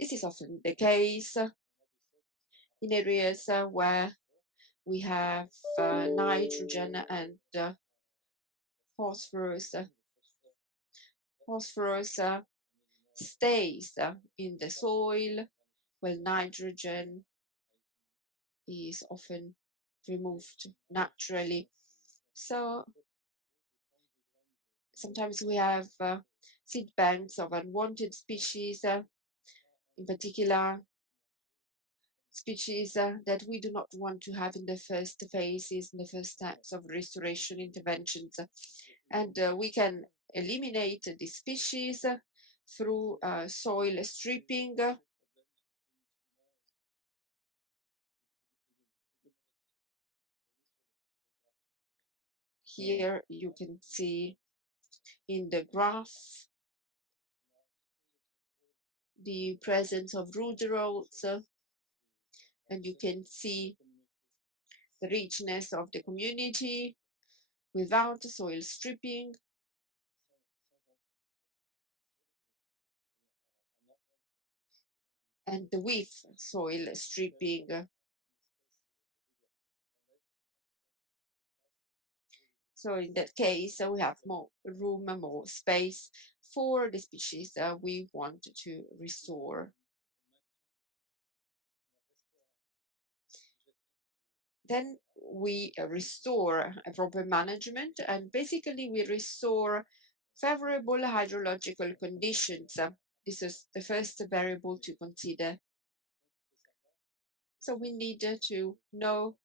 This is often the case in areas where we have nitrogen and phosphorus. Phosphorus stays in the soil well, nitrogen is often removed naturally. So sometimes we have seed banks of unwanted species, in particular species that we do not want to have in the first phases, in the first steps of restoration interventions. And we can eliminate these species through soil stripping. Here you can see in the graph the presence of ruderoles, and you can see the richness of the community without soil stripping. And with soil stripping. So in that case, we have more room, more space for the species we want to restore. Then we restore a proper management, and basically we restore favorable hydrological conditions. This is the first variable to consider. So we need to know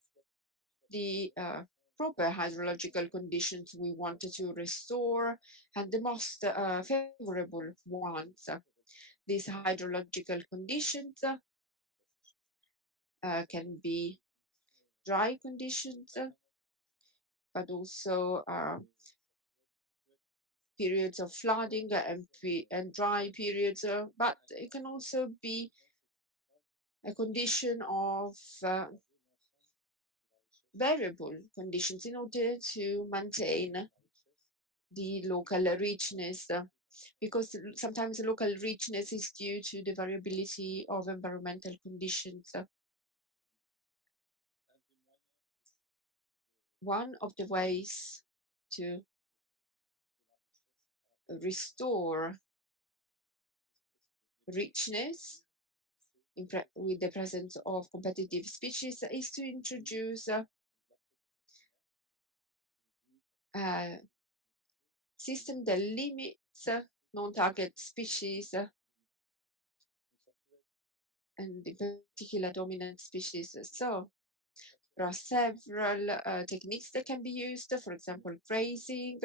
the proper hydrological conditions we wanted to restore and the most favorable ones. These hydrological conditions can be dry conditions, but also periods of flooding and dry periods, but it can also be a condition of variable conditions in order to maintain the local richness, because sometimes the local richness is due to the variability of environmental conditions. One of the ways to restore richness with the presence of competitive species is to introduce a system that limits non-target species and in particular dominant species. So there are several techniques that can be used, for example, grazing,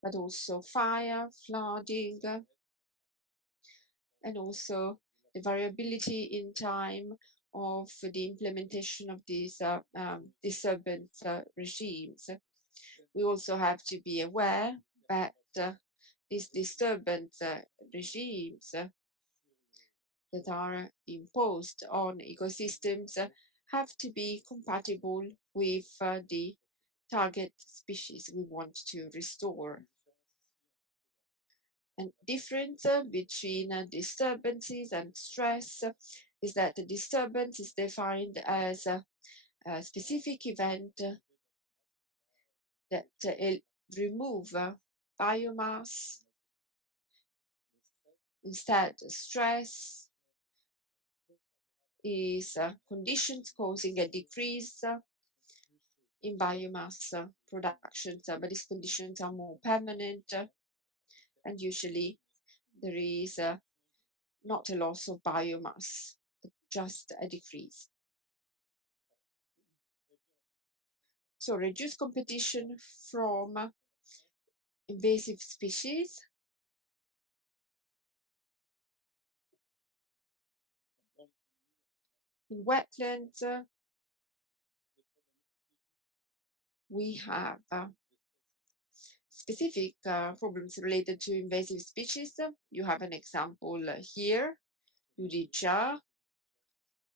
but also fire, flooding, and also the variability in time of the implementation of these disturbance regimes. We also have to be aware that these disturbance regimes that are imposed on ecosystems have to be compatible with the target species we want to restore. And difference between disturbances and stress is that the disturbance is defined as a specific event that remove biomass. Instead, stress is conditions causing a decrease in biomass production, but these conditions are more permanent, and usually there is not a loss of biomass, but just a decrease. So reduce competition from invasive species. In wetlands, we have specific problems related to invasive species. You have an example here, Ludija.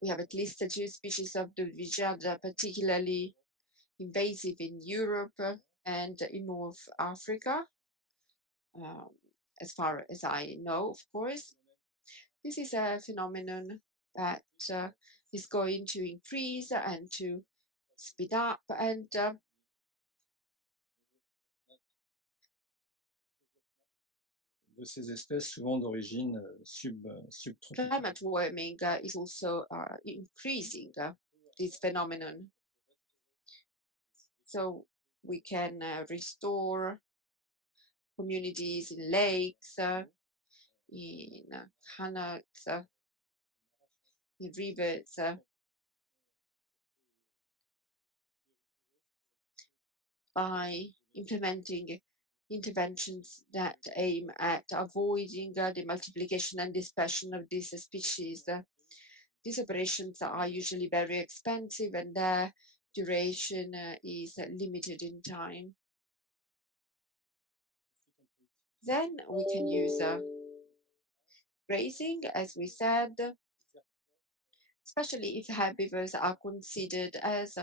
We have at least 2 species of Ludija that are particularly invasive in Europe and in North Africa, as far as I know, of course. This is a phenomenon that is going to increase and to speed up, and de ces espèces souvent d'origine subtropicale. Climate warming is also increasing this phenomenon. So we can restore communities in lakes, in canals, in rivers, by implementing interventions that aim at avoiding the multiplication and dispersion of these species. These operations are usually very expensive and their duration is limited in time. Then we can use grazing, as we said, especially if herbivores are considered as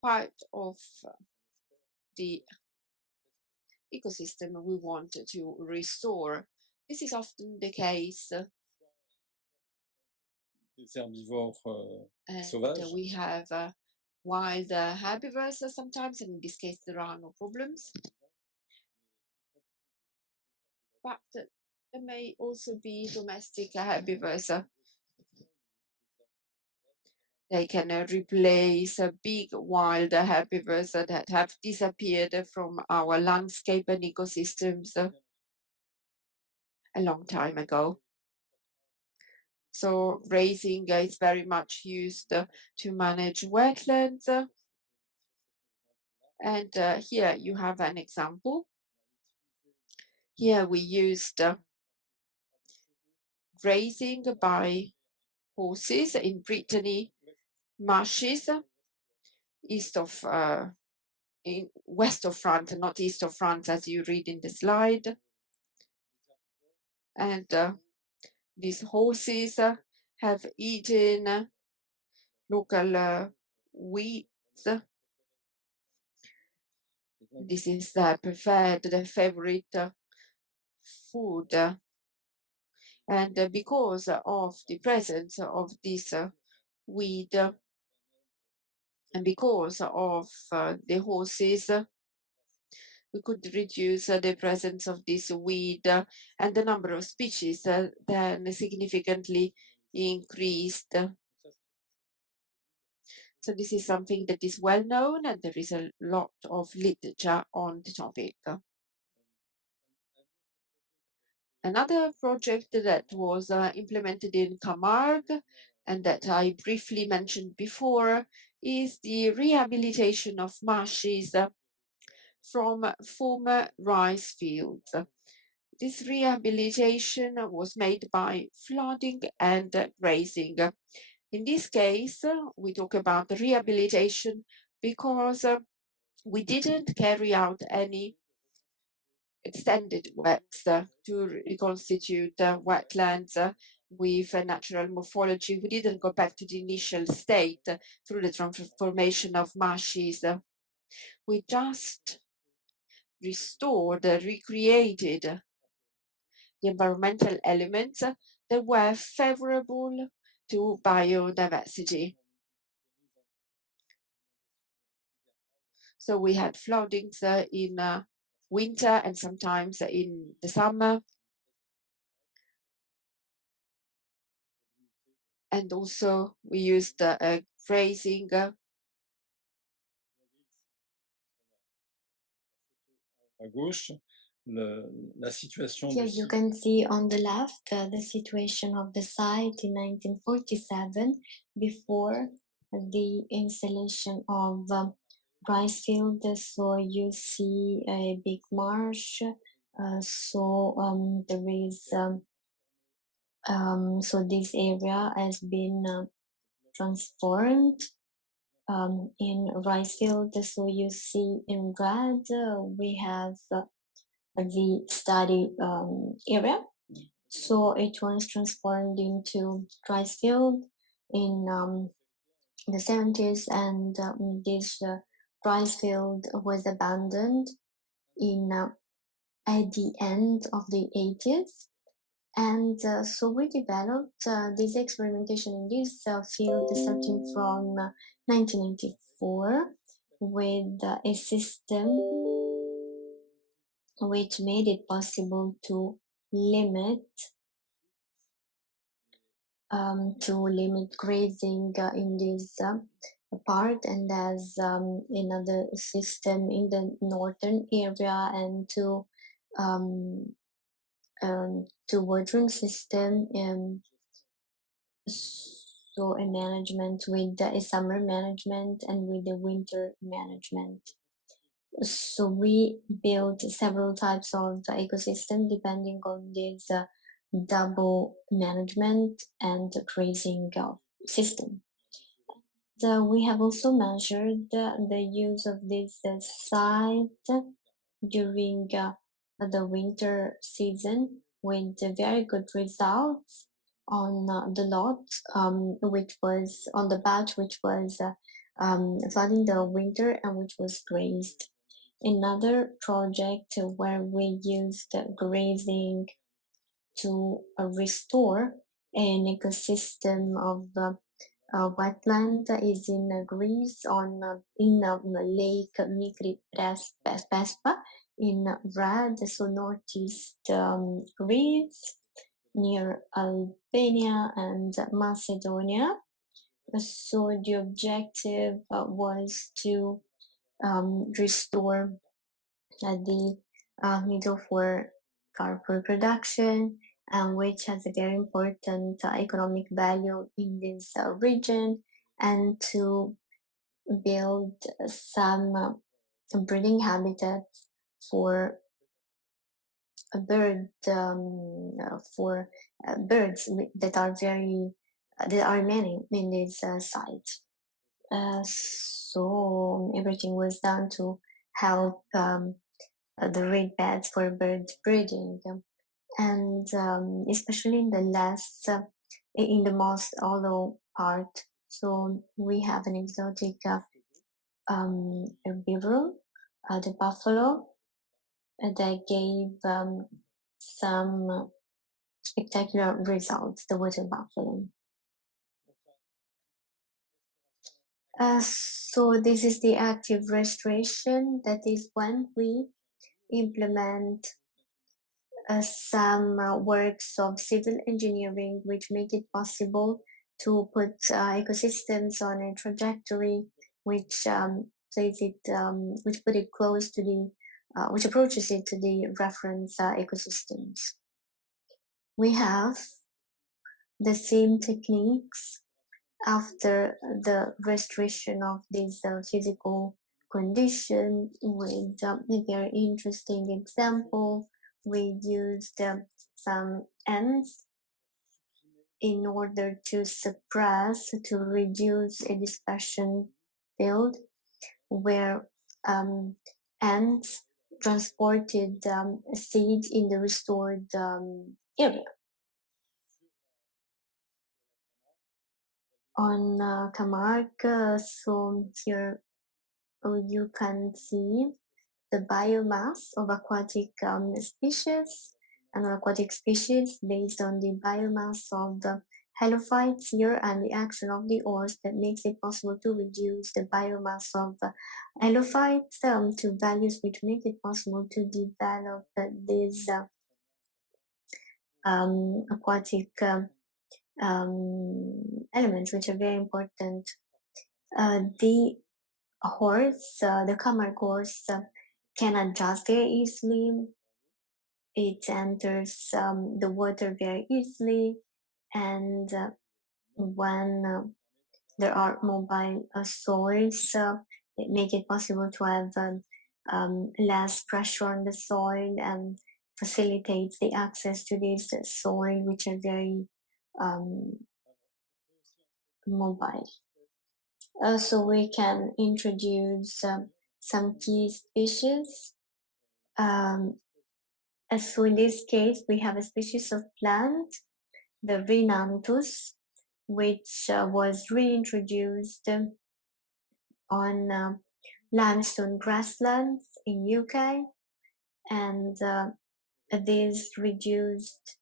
part of the ecosystem we want to restore. This is often the case. Des herbivores And sauvages. we have wild herbivores sometimes, and in this case there are no problems. But there may also be domestic herbivores. They can replace big wild herbivores that have disappeared from our landscape and ecosystems a long time ago. So grazing is very much used to manage wetlands. And here you have an example. Here we used grazing by horses in Brittany marshes, in west of France, not east of France, as you read in the slide. And these horses have eaten local wheat. This is their preferred, their favorite food. And because of the presence of this weed and because of the horses, we could reduce the presence of this weed and the number of species then significantly increased. So this is something that is well known and there is a lot of literature on the topic. Another project that was implemented in Camargue and that I briefly mentioned before is the rehabilitation of marshes from former rice fields. This rehabilitation was made by flooding and grazing. In this case, we talk about rehabilitation because we didn't carry out any extended works to reconstitute wetlands with a natural morphology. We didn't go back to the initial state through the transformation of marshes. We just restored, recreated the environmental elements that were favorable to biodiversity. So we had floodings in winter and sometimes in the summer. And also we used grazing. À gauche, la situation Here du you site. can see on the left the situation of the site in 1947 before the installation of rice field. So you see a big marsh. There is so this area has been transformed in rice field. So you see in red we have the study area. So it was transformed into rice field in the 70s, and this rice field was abandoned in at the end of the 80s. And so we developed this experimentation in this field starting from 1994 with a system which made it possible to limit grazing in this part, and as another system in the northern area, and watering system, so a management with a summer management and with the winter management. So we built several types of ecosystem depending on this double management and grazing system. So we have also measured the use of this site during the winter season with very good results on the lot, which was on the batch, which was flooding the winter and which was grazed. Another project where we used grazing to restore an ecosystem of wetland is in Greece, in Lake Pespa in Rad, so northeast Greece, near Albania and Macedonia. So the objective was to restore the middle for carpal production, which has a very important economic value in this region, and to build some breeding habitats for birds that are many in this site. So everything was done to help the reed beds for bird breeding, and especially in the most hollow part. So we have an exotic herbivore, the buffalo, that gave some spectacular results, the water buffalo. So this is the active restoration. That is when we implement some works of civil engineering which make it possible to put ecosystems on a trajectory which which put it close to which approaches it to the reference ecosystems. We have the same techniques after the restoration of this physical condition with a very interesting example. We used some ants in order to reduce a dispersion field where ants transported seed in the restored area. On Camargue, so here you can see the biomass of aquatic species and aquatic species based on the biomass of the halophytes here and the action of the oars that makes it possible to reduce the biomass of halophytes to values which make it possible to develop these aquatic elements which are very important. The horse, the Camargue horse, can adjust very easily. It enters the water very easily, and when there are mobile soils, it make it possible to have less pressure on the soil and facilitates the access to this soil, which are very mobile. So we can introduce some key species. So in this case, we have a species of plant, the Rhinanthus, which was reintroduced on limestone grasslands in UK, and this reduced.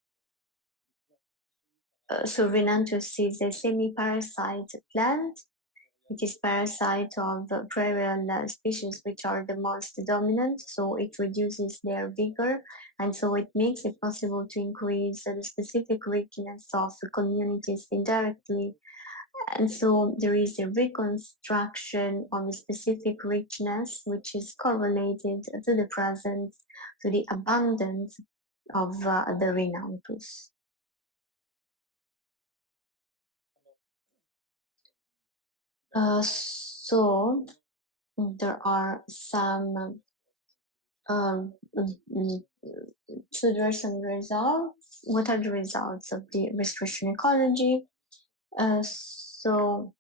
So Rhinanthus is a semi-parasite plant. it is parasite of prairial species, which are the most dominant, so it reduces their vigor, and so it makes it possible to increase the specific richness of the communities indirectly. And so there is a reconstruction of the specific richness, which is correlated to the presence, to the abundance of the Rhinanthus. So there are some so there are some results. What are the results of the restoration ecology? So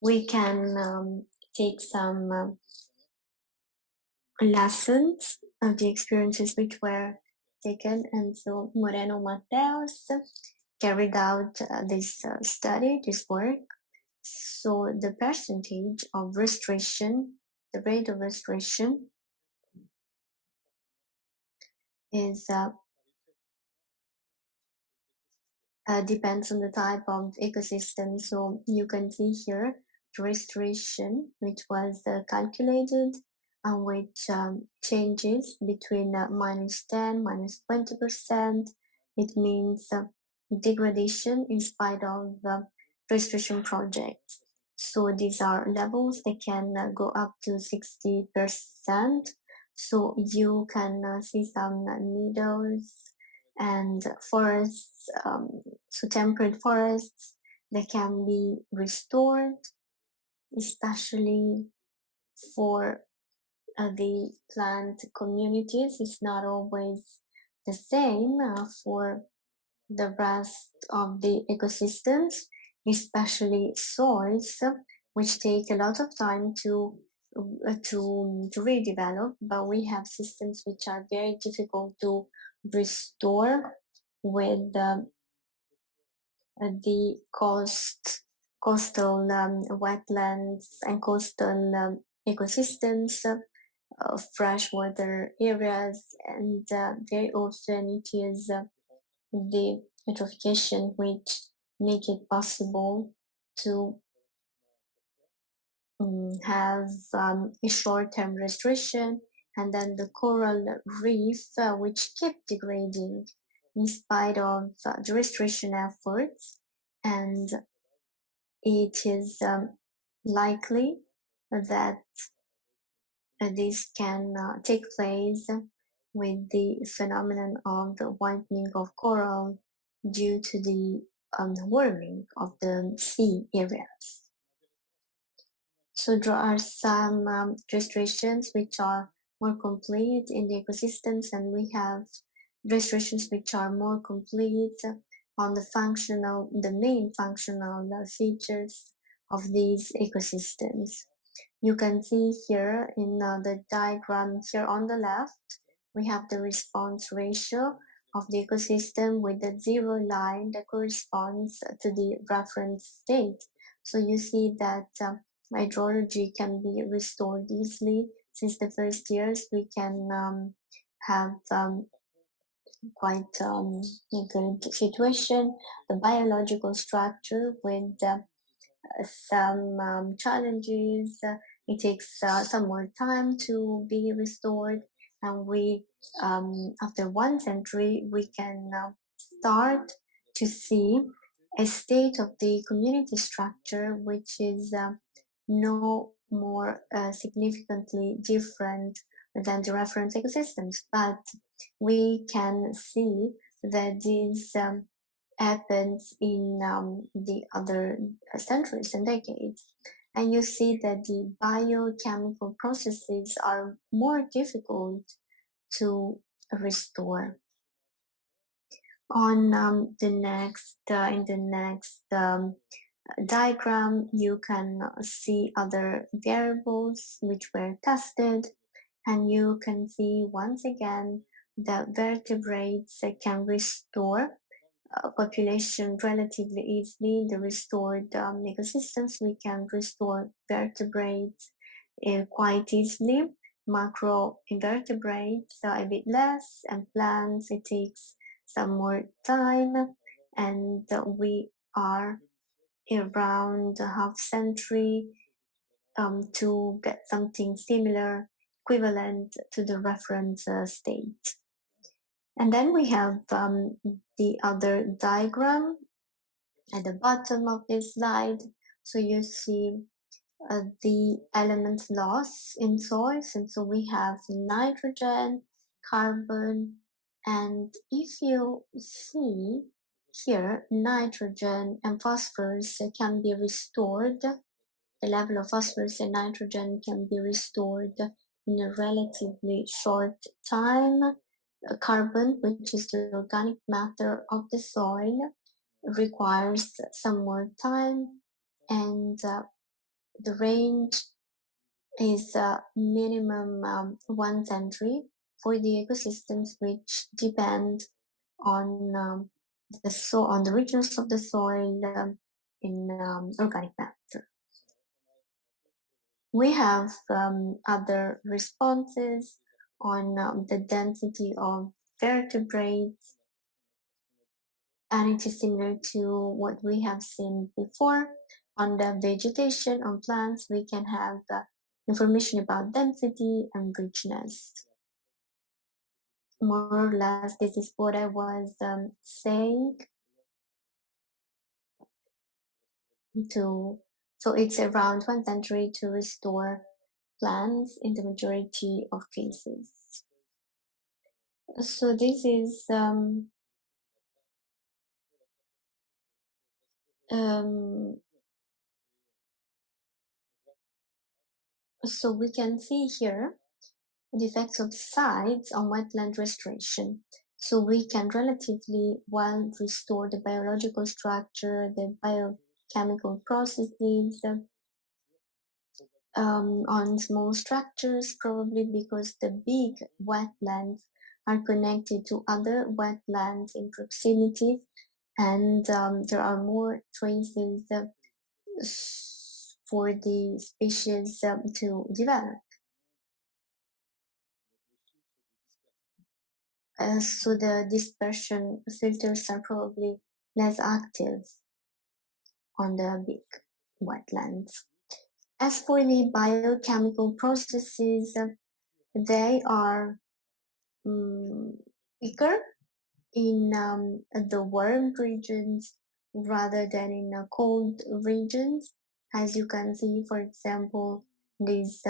we can take some lessons of the experiences which were taken, and so Moreno Mateos carried out this study, this work. So the percentage of restoration, the rate of restoration is depends on the type of ecosystem. So you can see here restoration, which was calculated and which changes between -10, -20%. It means degradation in spite of restoration projects. So these are levels that can go up to 60%. So you can see some needles and forests, so temperate forests that can be restored, especially for the plant communities. It's not always the same for the rest of the ecosystems, especially soils, which take a lot of time to redevelop, but we have systems which are very difficult to restore with the coastal wetlands and coastal ecosystems, freshwater areas, and very often it is the eutrophication which make it possible to have a short-term restoration, and then the coral reef which kept degrading in spite of the restoration efforts, and it is likely that this can take place with the phenomenon of the whitening of coral due to the warming of the sea areas. So there are some restorations which are more complete in the ecosystems, and we have restorations which are more complete on the main functional features of these ecosystems. You can see here in the diagram here on the left, we have the response ratio of the ecosystem with the zero line that corresponds to the reference state. So you see that hydrology can be restored easily. Since the first years, we can have quite a good situation. The biological structure with some challenges. It takes some more time to be restored, and we, after 1 century, we can start to see a state of the community structure which is no more significantly different than the reference ecosystems, but we can see that these happens in the other centuries and decades. And you see that the biochemical processes are more difficult to restore. On the next, in the next diagram, you can see other variables which were tested, and you can see once again that vertebrates can restore population relatively easily. The restored ecosystems, we can restore vertebrates quite easily. Macro invertebrates a bit less, and plants it takes some more time, and we are around a half century to get something similar, equivalent to the reference state. And then we have the other diagram at the bottom of this slide. So you see the elements loss in soils, and so we have nitrogen, carbon, and if you see here, nitrogen and phosphorus can be restored. The level of phosphorus and nitrogen can be restored in a relatively short time. Carbon, which is the organic matter of the soil, requires some more time, and the range is minimum 1 century for the ecosystems which depend on on the richness of the soil in organic matter. We have other responses on the density of vertebrates, and it is similar to what we have seen before. On the vegetation, on plants, we can have information about density and richness. More or less, this is what I was saying. So it's around 1 century to restore plants in the majority of cases. So this is so we can see here the effects of sites on wetland restoration. So we can relatively well restore the biological structure, the biochemical processes on small structures, probably because the big wetlands are connected to other wetlands in proximity, and there are more traces for the species to develop. So the dispersion filters are probably less active on the big wetlands. As for the biochemical processes, they are weaker in the warm regions rather than in cold regions. As you can see, for example, this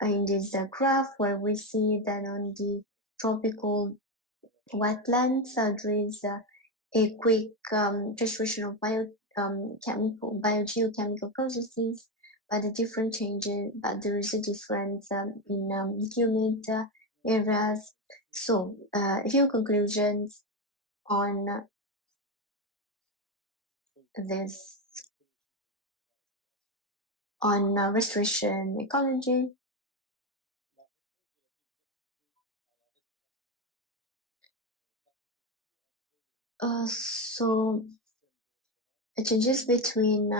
in this graph where we see that on the tropical wetlands there is a quick distribution of biogeochemical processes, but the different changes, but there is a difference in humid areas. So a few conclusions on this, on restoration ecology. So changes between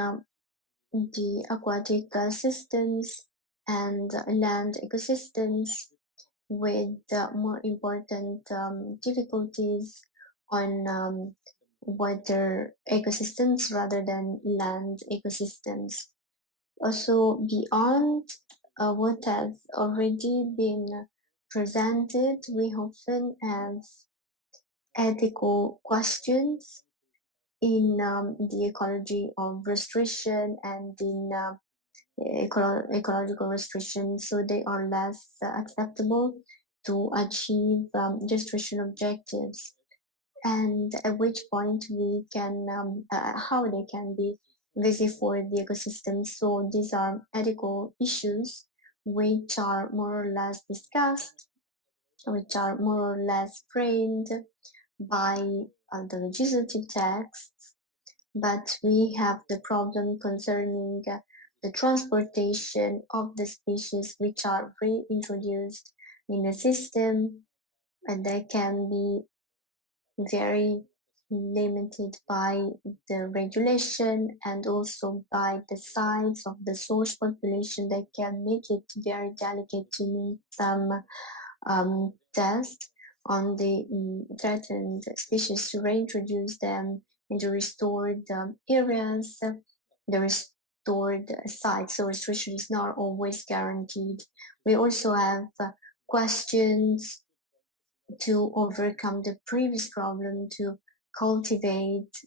the aquatic systems and land ecosystems, with more important difficulties on water ecosystems rather than land ecosystems. Also, beyond what has already been presented, we often have ethical questions in the ecology of restoration and in ecological restoration, so they are less acceptable to achieve restoration objectives, and at which point we can how they can be visible for the ecosystem. So these are ethical issues which are more or less discussed, which are more or less framed by the legislative texts, but we have the problem concerning the transportation of the species which are reintroduced in the system, and they can be very limited by the regulation and also by the size of the source population. That can make it very delicate to meet some tests on the threatened species to reintroduce them in the restored areas, the restored sites. So restriction is not always guaranteed. We also have questions to overcome the previous problem, to cultivate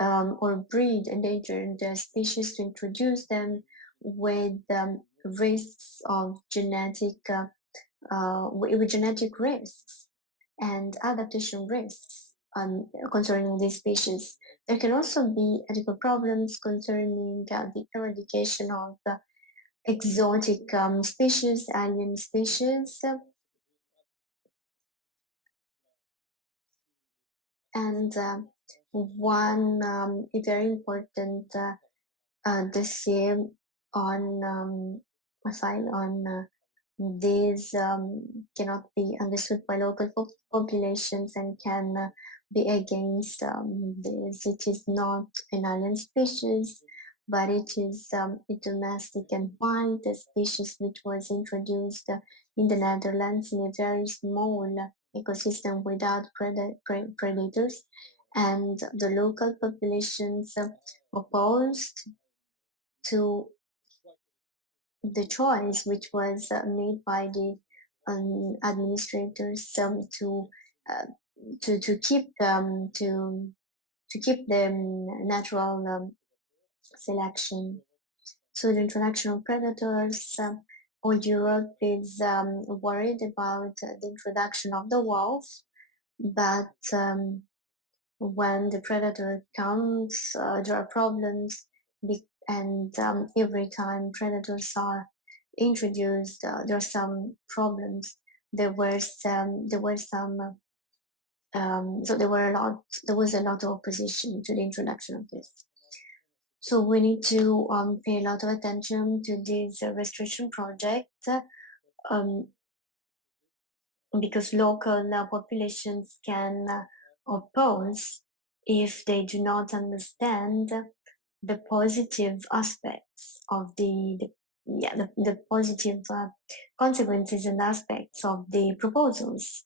or breed endangered species, to introduce them with risks of with genetic risks and adaptation risks concerning these species. There can also be ethical problems concerning the eradication of exotic species, alien species, and one a very important dossier on a file on these cannot be understood by local populations and can be against this. It is not an alien species, but it is a domestic and wild species which was introduced in the Netherlands in a very small ecosystem without predators, and the local populations opposed to the choice which was made by the administrators to keep the natural selection. So the introduction of predators. All Europe is worried about the introduction of the wolf, but when the predator comes, there are problems, and every time predators are introduced, there are some problems. There was a lot of opposition to the introduction of this. So we need to pay a lot of attention to this restriction project, because local populations can oppose if they do not understand the positive aspects of the positive consequences and aspects of the proposals.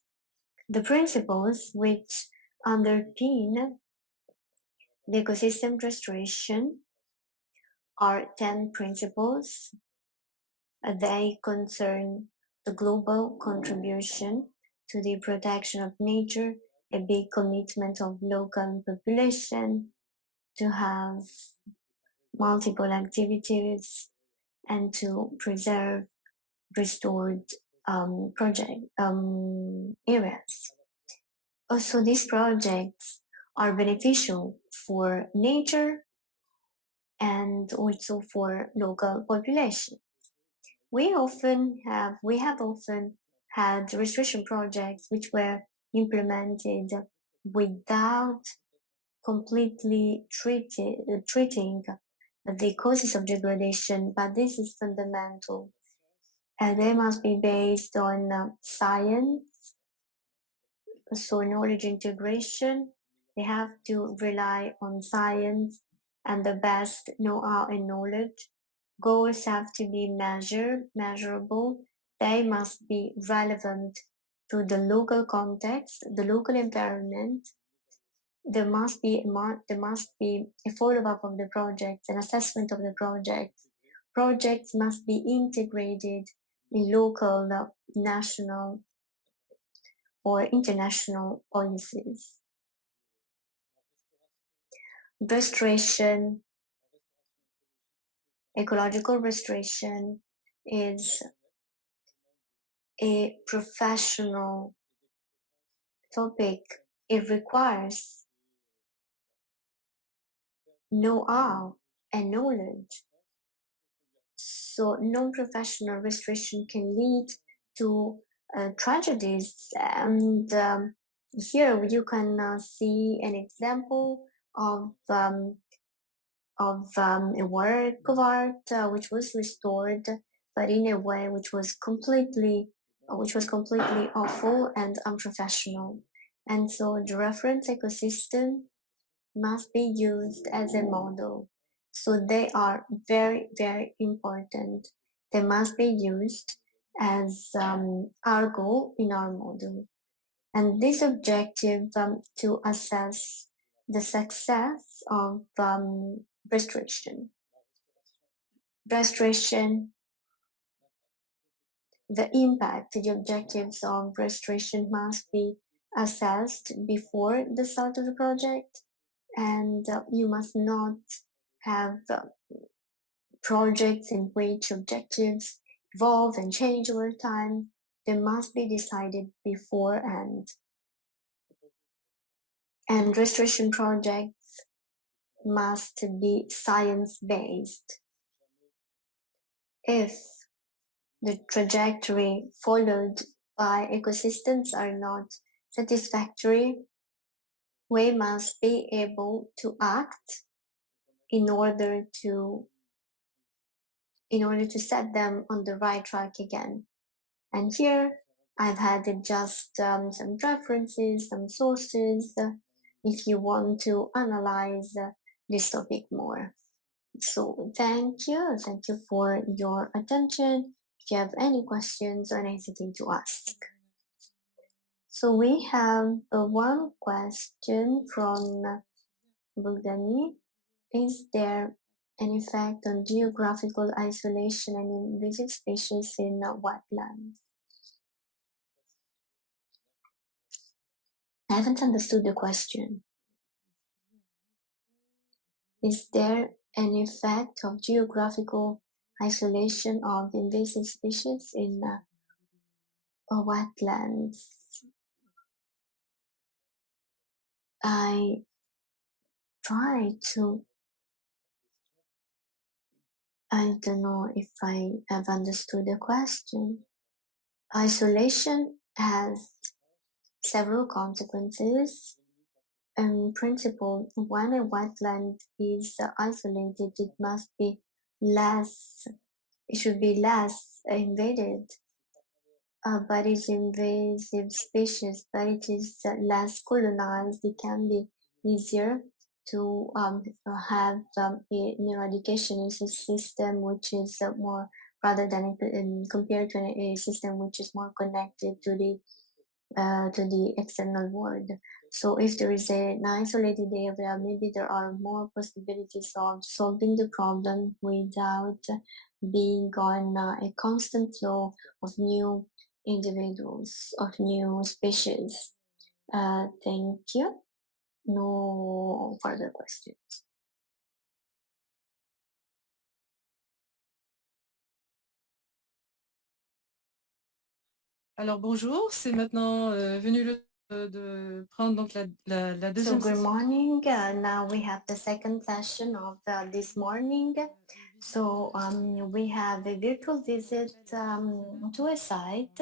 The principles which underpin the ecosystem restoration are 10 principles. They concern the global contribution to the protection of nature, a big commitment of local population to have multiple activities and to preserve restored areas. Also, these projects are beneficial for nature and also for local population. We have often had restoration projects which were implemented without completely treating the causes of degradation, but this is fundamental. And they must be based on science, so knowledge integration. They have to rely on science and the best know-how and knowledge. Goals have to be measurable. They must be relevant to the local context, the local environment. There must be a follow-up of the projects, an assessment of the projects. Projects must be integrated in local, national, or international policies. Restoration, ecological restoration is a professional topic. It requires know-how and knowledge. So non-professional restoration can lead to tragedies, and here you can see an example of a work of art which was restored, but in a way which was completely awful and unprofessional. And so the reference ecosystem must be used as a model. So they are very, very important. They must be used as our goal in our model. And this objective to assess the success of restoration. Restoration, the impact, the objectives of restoration must be assessed before the start of the project, and you must not have projects in which objectives evolve and change over time. They must be decided beforehand. And restoration projects must be science-based. If the trajectory followed by ecosystems are not satisfactory, we must be able to act in order to set them on the right track again. And here I've had just some references, some sources, if you want to analyze this topic more. So thank you for your attention. If you have any questions, don't hesitate to ask. So we have one question from Bogdani. Is there an effect on geographical isolation and invasive species in wetlands? I haven't understood the question. Is there an effect of geographical isolation of invasive species in wetlands? I don't know if I have understood the question. Isolation has several consequences. In principle, when a wetland is isolated, it should be less invaded by these invasive species, but it is less colonized. It can be easier to have an eradication system which is more, rather than compared to a system which is more connected to the external world. So if there is an isolated area, maybe there are more possibilities of solving the problem without being on a constant flow of new individuals, of new species. Thank you. No further questions. Alors bonjour, c'est maintenant venu le de prendre donc la deuxième So good session. morning. Now we have the second session of this morning. So we have a virtual visit to a site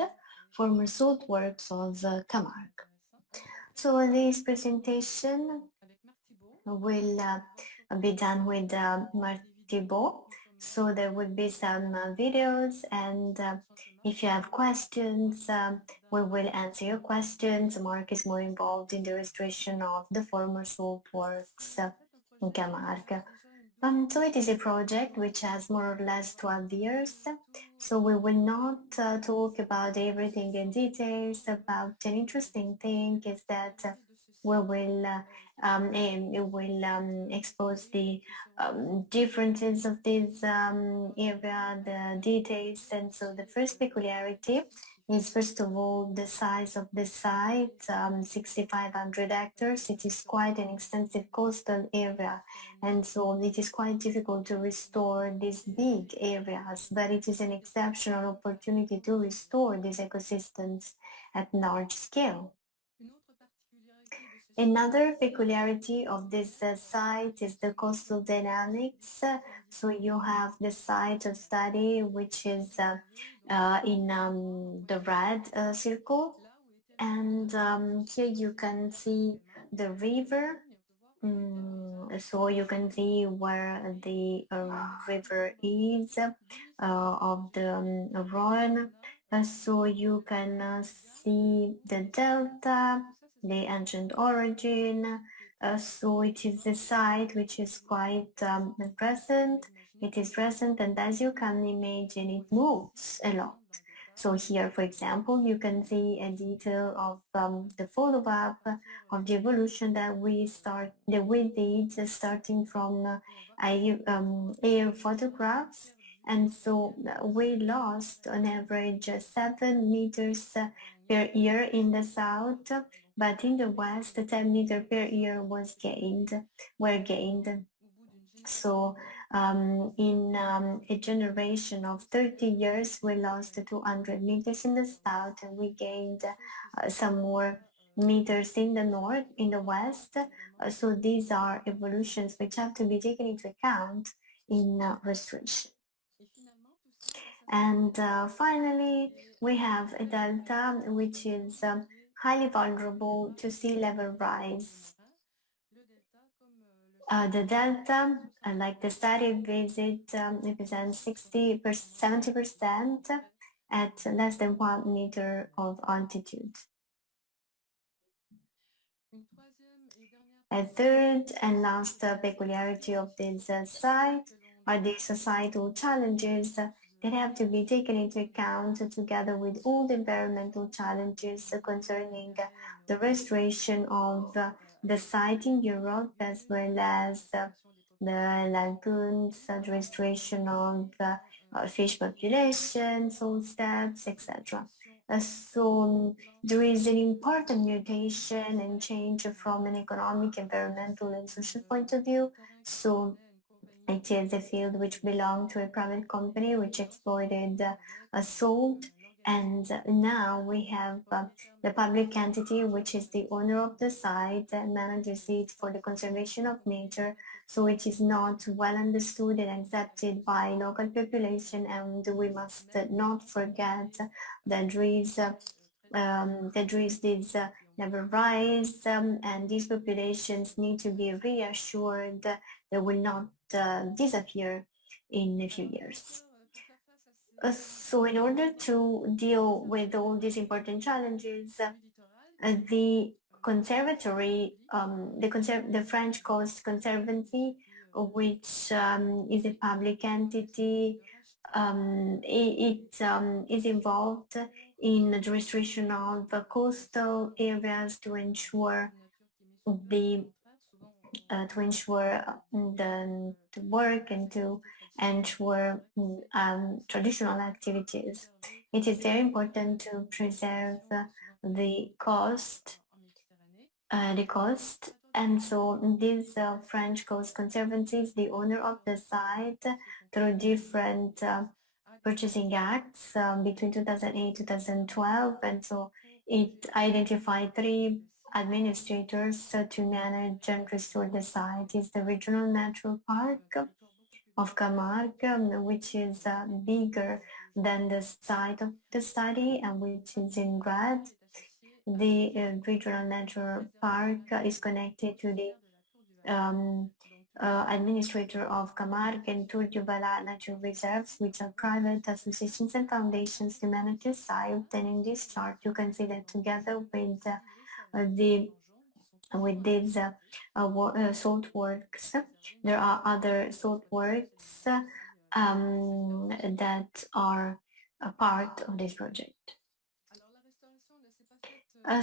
for saltworks of Camargue. So this presentation will be done with Martibo. So there will be some videos, and if you have questions, we will answer your questions. Mark is more involved in the restoration of the former salt works in Camargue. So it is a project which has more or less 12 years. So we will not talk about everything in details. About an interesting thing is that we will expose the differences of this area, the details. And so the first peculiarity is, first of all, the size of the site, 6,500 hectares. It is quite an extensive coastal area, and so it is quite difficult to restore these big areas, but it is an exceptional opportunity to restore these ecosystems at large scale. Another peculiarity of this site is the coastal dynamics. So you have the site of study, which is in the red circle. And here you can see the river. So you can see where the river is of the Rhone. So you can see the delta, the ancient origin. So it is a site which is quite present. It is present, and as you can imagine, it moves a lot. So here, for example, you can see a detail of the follow-up of the evolution that we did starting from air photographs. And so we lost on average 7 meters per year in the south, but in the west, 10 meters per year were gained. So in a generation of 30 years, we lost 200 meters in the south, and we gained some more meters in the north, in the west. So these are evolutions which have to be taken into account in restoration. And finally, we have a delta which is highly vulnerable to sea level rise. The delta, like the study visit, represents 70% at less than 1 meter of altitude. A third and last peculiarity of this site are the societal challenges that have to be taken into account together with all the environmental challenges concerning the restoration of the site in Europe, as well as the lagoons, the restoration of fish population, salt steps, etc. So there is an important mutation and change from an economic, environmental, and social point of view. So it is a field which belonged to a private company which exploited salt, and now we have the public entity which is the owner of the site and manages it for the conservation of nature. So it is not well understood and accepted by local population, and we must not forget that there is this never rise, and these populations need to be reassured they will not disappear in a few years. So in order to deal with all these important challenges, the conservatory, the French Coast Conservancy, which is a public entity, it is involved in the restoration of coastal areas to ensure the work and to ensure traditional activities. It is very important to preserve the coast, and so this French Coast Conservancy is the owner of the site through different purchasing acts between 2008 2012, and so it identified 3 administrators to manage and restore the site. Is the Regional Natural Park of Camargue, which is bigger than the site of the study and which is in red. The Regional Natural Park is connected to the administrator of Camargue and Tour du Valat natural reserves, which are private associations and foundations to manage the site. And in this chart, you can see that together with these salt works, there are other salt works that are a part of this project.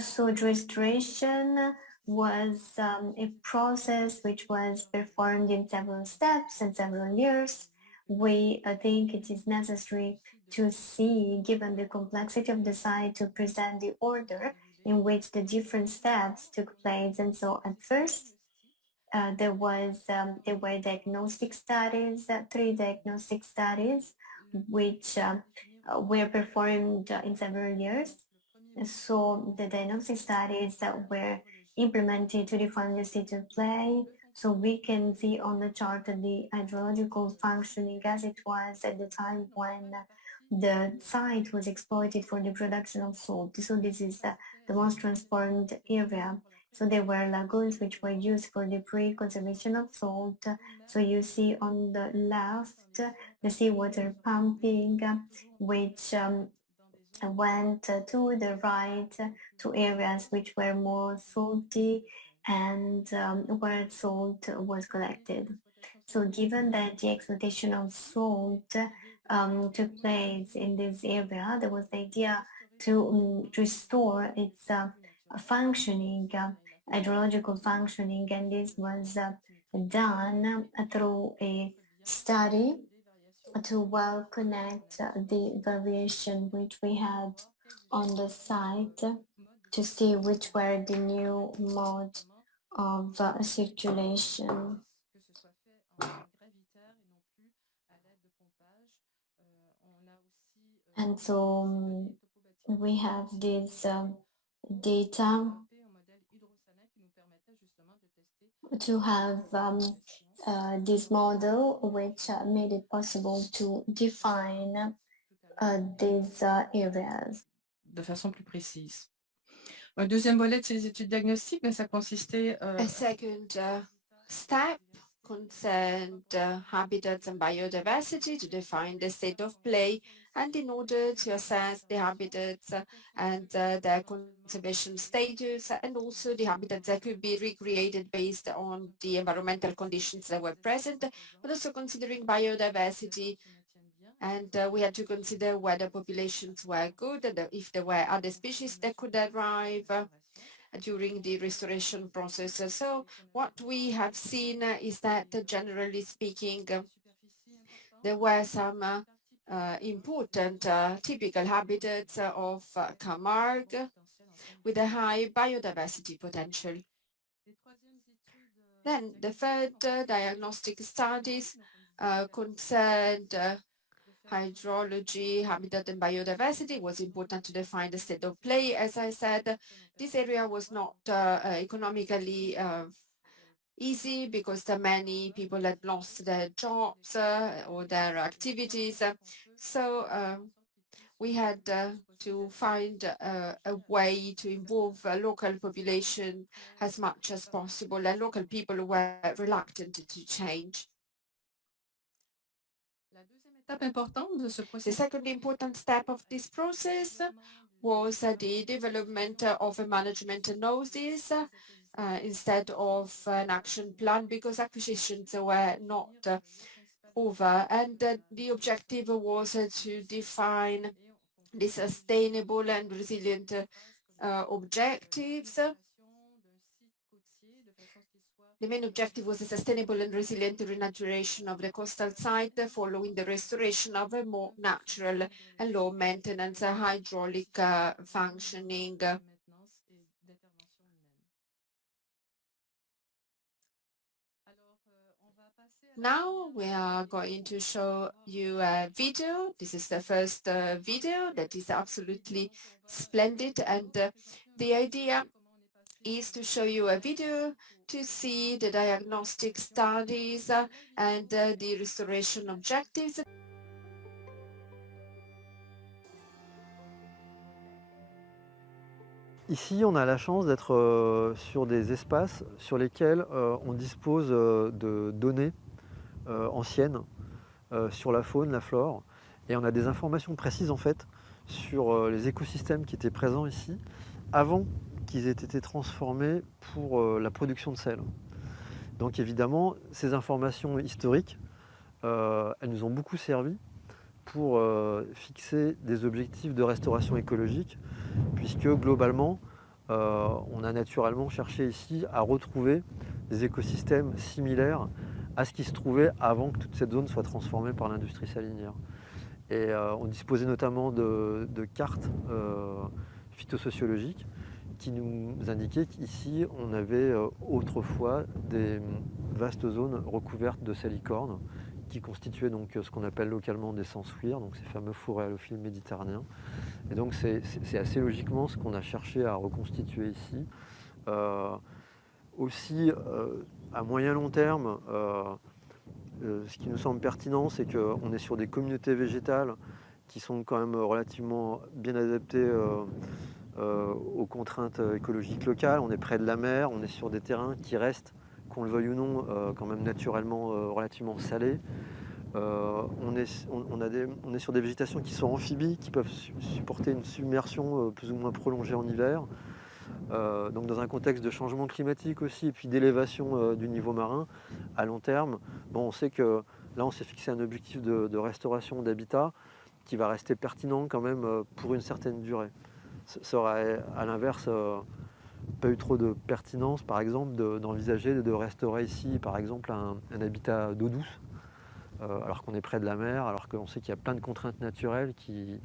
So restoration was a process which was performed in several steps and several years. We think it is necessary to see, given the complexity of the site, to present the order in which the different steps took place. And so at first, there were diagnostic studies, 3 diagnostic studies, which were performed in several years. So the diagnostic studies that were implemented to define the state of play. So we can see on the chart the hydrological functioning as it was at the time when the site was exploited for the production of salt. So this is the most transformed area. So there were lagoons which were used for the pre-conservation of salt. So you see on the left the seawater pumping, which went to the right to areas which were more salty and where salt was collected. So given that the exploitation of salt took place in this area, there was the idea to restore its functioning, hydrological functioning, and this was done through a study to well connect the variation which we had on the site to see which were the new mode of circulation. And so we have this data to have this model which made it possible to define these areas. De façon plus précise. Un deuxième volet de ces études diagnostiques, mais ça consistait A second step concerned habitats and biodiversity to define the state of play, and in order to assess the habitats and their conservation status, and also the habitats that could be recreated based on the environmental conditions that were present, but also considering biodiversity. And we had to consider whether populations were good and if there were other species that could arrive during the restoration process. So what we have seen is that, generally speaking, there were some important typical habitats of Camargue with a high biodiversity potential. Then the third diagnostic studies concerned hydrology, habitat and biodiversity. It was important to define the state of play. As I said, this area was not economically easy because many people had lost their jobs or their activities. So we had to find a way to involve local population as much as possible, and local people were reluctant to change. The second important step of this process was the development of a management notice instead of an action plan, because acquisitions were not over, and the objective was to define the sustainable and resilient objectives. The main objective was a sustainable and resilient renaturation of the coastal site following the restoration of a more natural and low maintenance hydraulic functioning. Now we are going to show you a video. This is the first video that is absolutely splendid, and the idea is to show you a video to see the diagnostic studies and the restoration objectives. Ici, on a la chance d'être sur des espaces sur lesquels on dispose de données anciennes sur la faune, la flore, et on a des informations précises en fait sur les écosystèmes qui étaient présents ici avant qu'ils aient été transformés pour la production de sel. Donc évidemment, ces informations historiques, elles nous ont beaucoup servi pour fixer des objectifs de restauration écologique, puisque globalement, on a naturellement cherché ici à retrouver des écosystèmes similaires à ce qui se trouvait avant que toute cette zone soit transformée par l'industrie salinière. Et on disposait notamment de cartes phytosociologiques qui nous indiquaient qu'ici, on avait autrefois des vastes zones recouvertes de salicornes qui constituaient donc ce qu'on appelle localement des sensouirs, donc ces fameux fourrés halophiles méditerranéens. Et donc c'est assez logiquement ce qu'on a cherché à reconstituer ici. Aussi, à moyen long terme, ce qui nous semble pertinent, c'est qu'on est sur des communautés végétales qui sont quand même relativement bien adaptées aux contraintes écologiques locales. On est près de la mer, on est sur des terrains qui restent, qu'on le veuille ou non, quand même naturellement relativement salés. On est sur des végétations qui sont amphibies, qui peuvent supporter une submersion plus ou moins prolongée en hiver. Donc dans un contexte de changement climatique aussi, et puis d'élévation du niveau marin, à long terme, bon, on sait que Là, on s'est fixé un objectif de restauration d'habitat qui va rester pertinent quand même pour une certaine durée. Ça aurait, à l'inverse, pas eu trop de pertinence, par exemple, d'envisager de restaurer ici, par exemple, un habitat d'eau douce, alors qu'on est près de la mer, alors qu'on sait qu'il y a plein de contraintes naturelles qui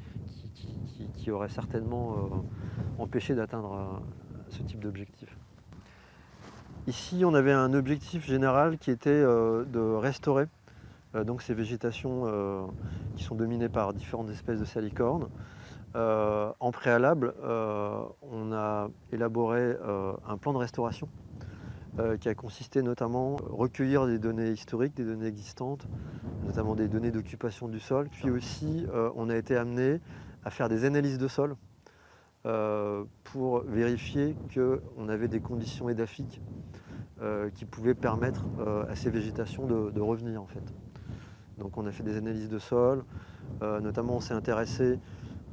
auraient certainement empêché d'atteindre ce type d'objectif. Ici, on avait un objectif général qui était de restaurer donc ces végétations qui sont dominées par différentes espèces de salicornes. En préalable, on a élaboré un plan de restauration qui a consisté notamment à recueillir des données historiques, des données existantes, notamment des données d'occupation du sol. Puis aussi, on a été amené à faire des analyses de sol pour vérifier qu'on avait des conditions édaphiques qui pouvaient permettre à ces végétations de revenir en fait. Donc on a fait des analyses de sol, notamment on s'est intéressé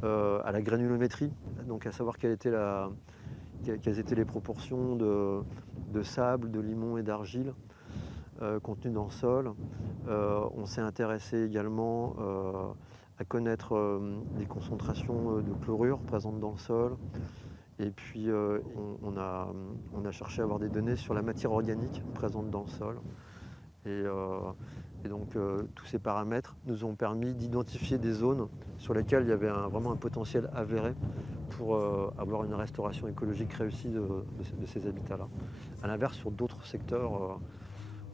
à la granulométrie, donc à savoir quelles étaient les proportions de sable, de limon et d'argile contenues dans le sol. On s'est intéressé également à connaître les concentrations de chlorure présentes dans le sol. Et puis on a cherché à avoir des données sur la matière organique présente dans le sol. Et donc tous ces paramètres nous ont permis d'identifier des zones sur lesquelles il y avait vraiment un potentiel avéré pour avoir une restauration écologique réussie de ces habitats-là. A l'inverse, sur d'autres secteurs,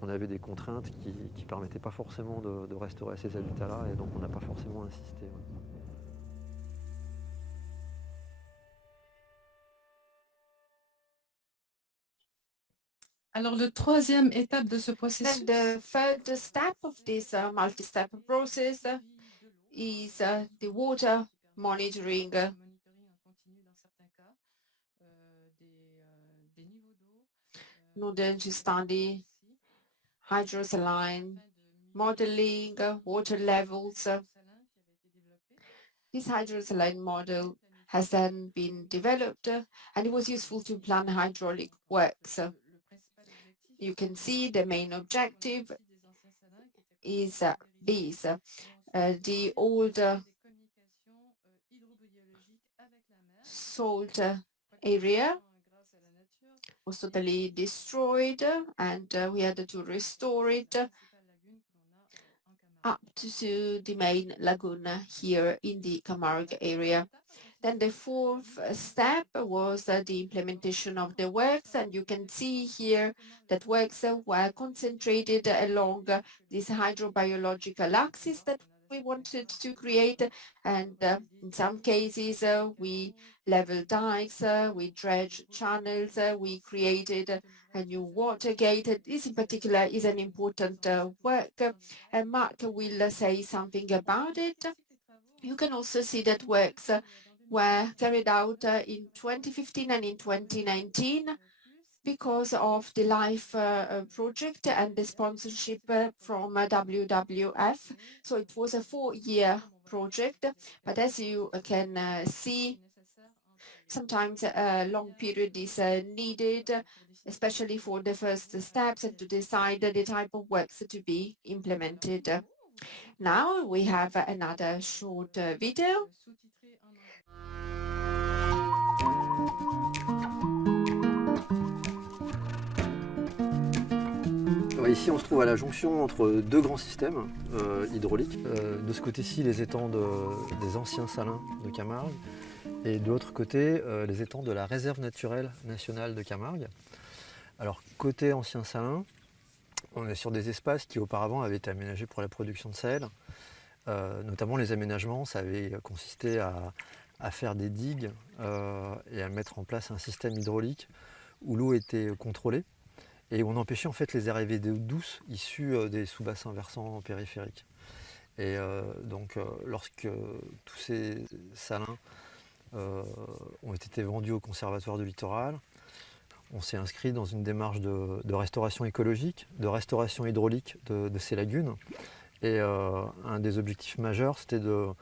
on avait des contraintes qui ne permettaient pas forcément de restaurer ces habitats-là, et donc on n'a pas forcément insisté. Ouais. Alors, la troisième étape de ce Then processus, the third step of this multi-step process is the water monitoring. In order to study hydrosaline modeling, water levels. This hydrosaline model has then been developed and it was useful to plan hydraulic works. You can see the main objective is this. The old salt area was totally destroyed and we had to restore it up to the main lagoon here in the Camargue area. Then the fourth step was the implementation of the works, and you can see here that works were concentrated along this hydrobiological axis that we wanted to create, and in some cases we leveled dikes, we dredged channels, we created a new water gate. This in particular is an important work, and Mark will say something about it. You can also see that works were carried out in 2015 and in 2019 because of the LIFE project and the sponsorship from WWF. So it was a 4-year project, but as you can see, sometimes a long period is needed, especially for the first steps and to decide the type of works to be implemented. Now we have another short video. Ici, on se trouve à la jonction entre deux grands systèmes hydrauliques. De ce côté-ci, les étangs des anciens salins de Camargue, et de l'autre côté, les étangs de la réserve naturelle nationale de Camargue. Alors, côté anciens salins, on est sur des espaces qui auparavant avaient été aménagés pour la production de sel. Notamment les aménagements, ça avait consisté à faire des digues et à mettre en place un système hydraulique où l'eau était contrôlée. Et on empêchait en fait les arrivées d'eau douce issues des sous-bassins versants périphériques. Et donc lorsque tous ces salins ont été vendus au Conservatoire du littoral, on s'est inscrit dans une démarche de restauration écologique, de restauration hydraulique de ces lagunes. Et un des objectifs majeurs, c'était de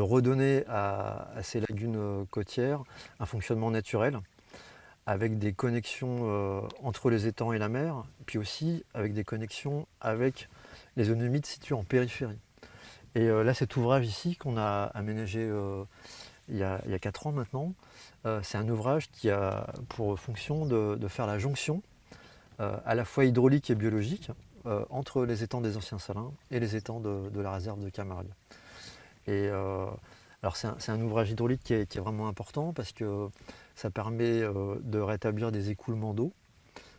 redonner à ces lagunes côtières un fonctionnement naturel, avec des connexions entre les étangs et la mer, puis aussi avec des connexions avec les zones humides situées en périphérie. Et là, cet ouvrage ici qu'on a aménagé il y a 4 ans maintenant, c'est un ouvrage qui a pour fonction de faire la jonction à la fois hydraulique et biologique entre les étangs des Anciens Salins et les étangs de la réserve de Camargue. Et alors c'est un ouvrage hydraulique qui est vraiment important parce que ça permet de rétablir des écoulements d'eau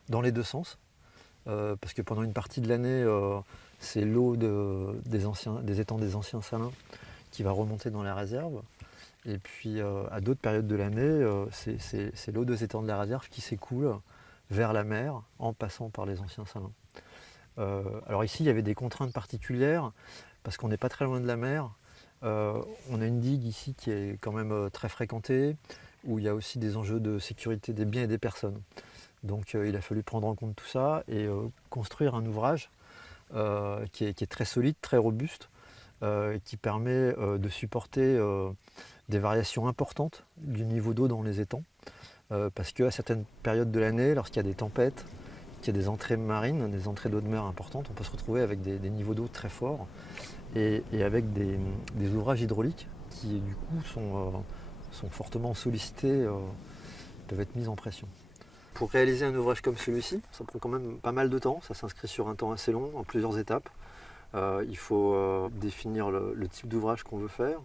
dans les deux sens. Parce que pendant une partie de l'année, c'est l'eau des étangs des Anciens Salins qui va remonter dans la réserve. Et puis à d'autres périodes de l'année, c'est l'eau des étangs de la réserve qui s'écoule vers la mer en passant par les Anciens Salins. Alors ici, il y avait des contraintes particulières parce qu'on n'est pas très loin de la mer. On a une digue ici qui est quand même très fréquentée, où il y a aussi des enjeux de sécurité des biens et des personnes. Donc il a fallu prendre en compte tout ça et construire un ouvrage qui est très solide, très robuste, qui permet de supporter des variations importantes du niveau d'eau dans les étangs. Parce qu'à certaines périodes de l'année, lorsqu'il y a des tempêtes, qu'il y a des entrées marines, des entrées d'eau de mer importantes, on peut se retrouver avec des niveaux d'eau très forts et avec des ouvrages hydrauliques qui du coup sont fortement sollicités, peuvent être mis en pression. Pour réaliser un ouvrage comme celui-ci, ça prend quand même pas mal de temps, ça s'inscrit sur un temps assez long, en plusieurs étapes. Il faut définir le type d'ouvrage qu'on veut faire,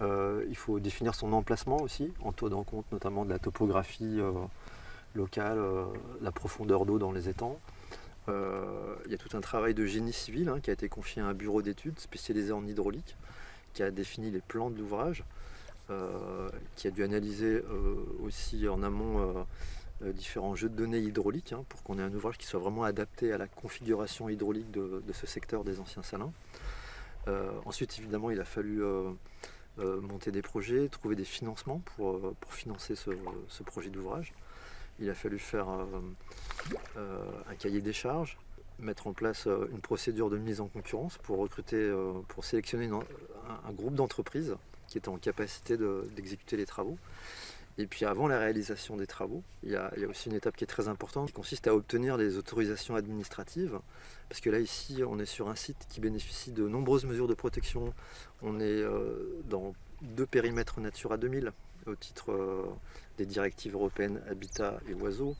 il faut définir son emplacement aussi, en tenant compte notamment de la topographie locale, la profondeur d'eau dans les étangs. Il y a tout un travail de génie civil qui a été confié à un bureau d'études spécialisé en hydraulique, qui a défini les plans de l'ouvrage, qui a dû analyser aussi en amont différents jeux de données hydrauliques pour qu'on ait un ouvrage qui soit vraiment adapté à la configuration hydraulique de ce secteur des Anciens Salins. Ensuite, évidemment, il a fallu monter des projets, trouver des financements pour financer ce projet d'ouvrage. Il a fallu faire un cahier des charges, mettre en place une procédure de mise en concurrence pour recruter, pour sélectionner un groupe d'entreprises qui étaient en capacité d'exécuter les travaux. Et puis avant la réalisation des travaux, il y a aussi une étape qui est très importante, qui consiste à obtenir les autorisations administratives. Parce que là, ici, on est sur un site qui bénéficie de nombreuses mesures de protection. On est dans 2 périmètres Natura 2000 au titre des directives européennes Habitat et Oiseaux.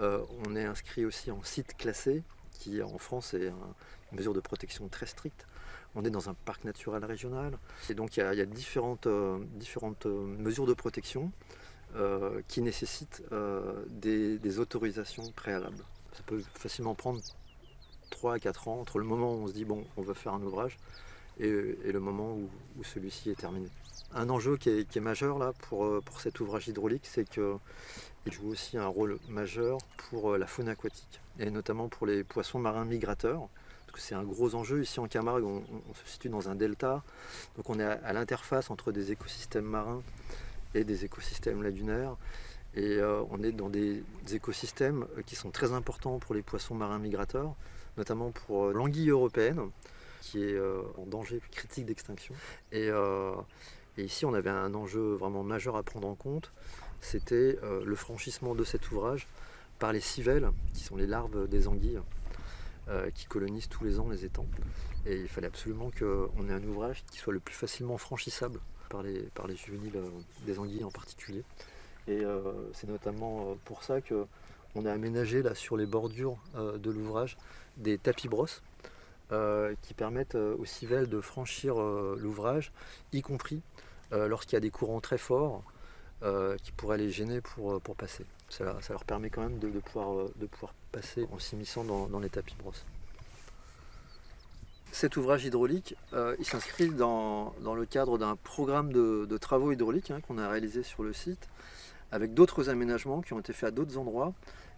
On est inscrit aussi en site classé, qui en France est une mesure de protection très stricte. On est dans un parc naturel régional. Et donc il y a différentes mesures de protection qui nécessitent des autorisations préalables. Ça peut facilement prendre 3 à 4 ans entre le moment où on se dit bon, on va faire un ouvrage et le moment où celui-ci est terminé. Un enjeu qui est majeur là pour cet ouvrage hydraulique, c'est qu'il joue aussi un rôle majeur pour la faune aquatique et notamment pour les poissons marins migrateurs. Parce que c'est un gros enjeu. Ici en Camargue, on se situe dans un delta, donc on est à l'interface entre des écosystèmes marins et des écosystèmes lagunaires. Et on est dans des écosystèmes qui sont très importants pour les poissons marins migrateurs, notamment pour l'anguille européenne, qui est en danger critique d'extinction. Et ici, on avait un enjeu vraiment majeur à prendre en compte, c'était le franchissement de cet ouvrage par les civelles, qui sont les larves des anguilles, qui colonisent tous les ans les étangs. Et il fallait absolument qu'on ait un ouvrage qui soit le plus facilement franchissable par les juvéniles des anguilles en particulier. Et c'est notamment pour ça qu'on a aménagé là sur les bordures de l'ouvrage des tapis brosses qui permettent aux civelles de franchir l'ouvrage, y compris lorsqu'il y a des courants très forts qui pourraient les gêner pour passer. Ça leur permet quand même de pouvoir passer en s'immisçant dans les tapis brosses. Cet ouvrage hydraulique, il s'inscrit dans le cadre d'un programme de travaux hydrauliques qu'on a réalisé sur le site, avec d'autres aménagements qui ont été faits à d'autres endroits.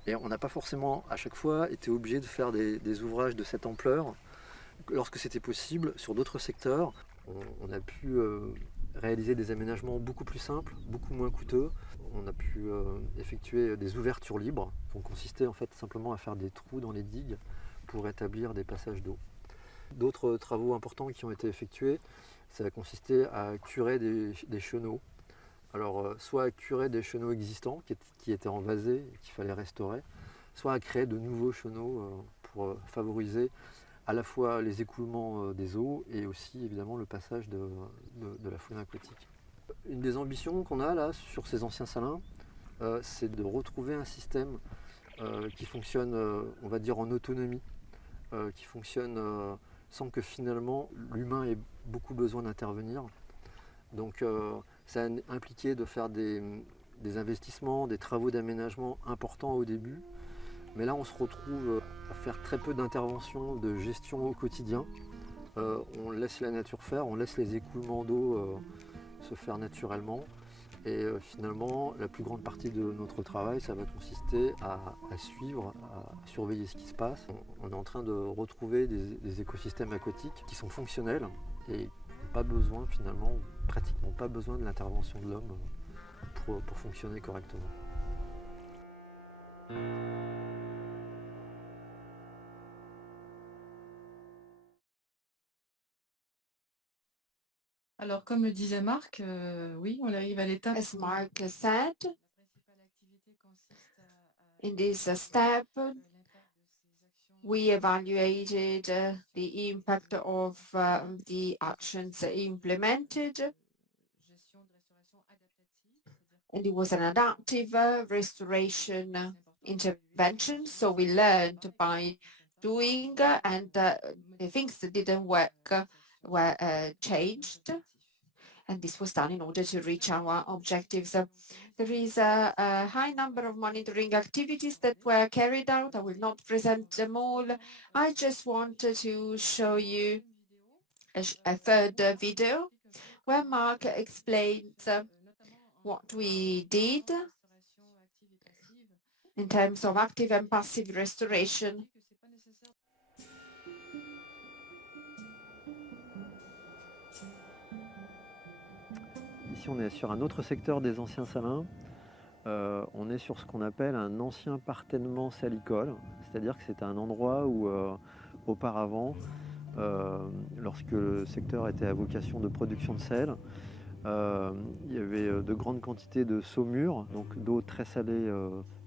Et on n'a pas forcément à chaque fois été obligé de faire des ouvrages de cette ampleur. Lorsque c'était possible, sur d'autres secteurs, on a pu réaliser des aménagements beaucoup plus simples, beaucoup moins coûteux. On a pu effectuer des ouvertures libres, qui ont consisté en fait simplement à faire des trous dans les digues pour établir des passages d'eau. D'autres travaux importants qui ont été effectués, ça a consisté à curer des chenaux. Alors, soit à curer des chenaux existants qui étaient envasés et qu'il fallait restaurer, soit à créer de nouveaux chenaux pour favoriser à la fois les écoulements des eaux et aussi évidemment le passage de la faune aquatique. Une des ambitions qu'on a là sur ces anciens salins, c'est de retrouver un système qui fonctionne, on va dire, en autonomie, qui fonctionne sans que finalement l'humain ait beaucoup besoin d'intervenir. Donc ça a impliqué de faire des investissements, des travaux d'aménagement importants au début. Mais là, on se retrouve à faire très peu d'interventions de gestion au quotidien. On laisse la nature faire, on laisse les écoulements d'eau se faire naturellement. Et finalement, la plus grande partie de notre travail, ça va consister à suivre, à surveiller ce qui se passe. On est en train de retrouver des écosystèmes aquatiques qui sont fonctionnels et pas besoin finalement, pratiquement pas besoin de l'intervention de l'homme pour fonctionner correctement. Alors, comme le disait Marc, oui, on arrive à l'étape. As Mark said, La principale activité consiste in this step, l'impact de ces actions we evaluated the impact of the actions implemented, gestion de restauration adaptative, c'est-à-dire and it was an adaptive restoration intervention. So we learned by doing, and the things that didn't work were changed. And this was done in order to reach our objectives. There is a high number of monitoring activities that were carried out. I will not present them all. I just wanted to show you a third video where Mark explains what we did in terms of active and passive restoration. Ici, on est sur un autre secteur des anciens salins. On est sur ce qu'on appelle un ancien parternement salicole, c'est-à-dire que c'est un endroit où auparavant, lorsque le secteur était à vocation de production de sel, il y avait de grandes quantités de saumure, donc d'eau très salée,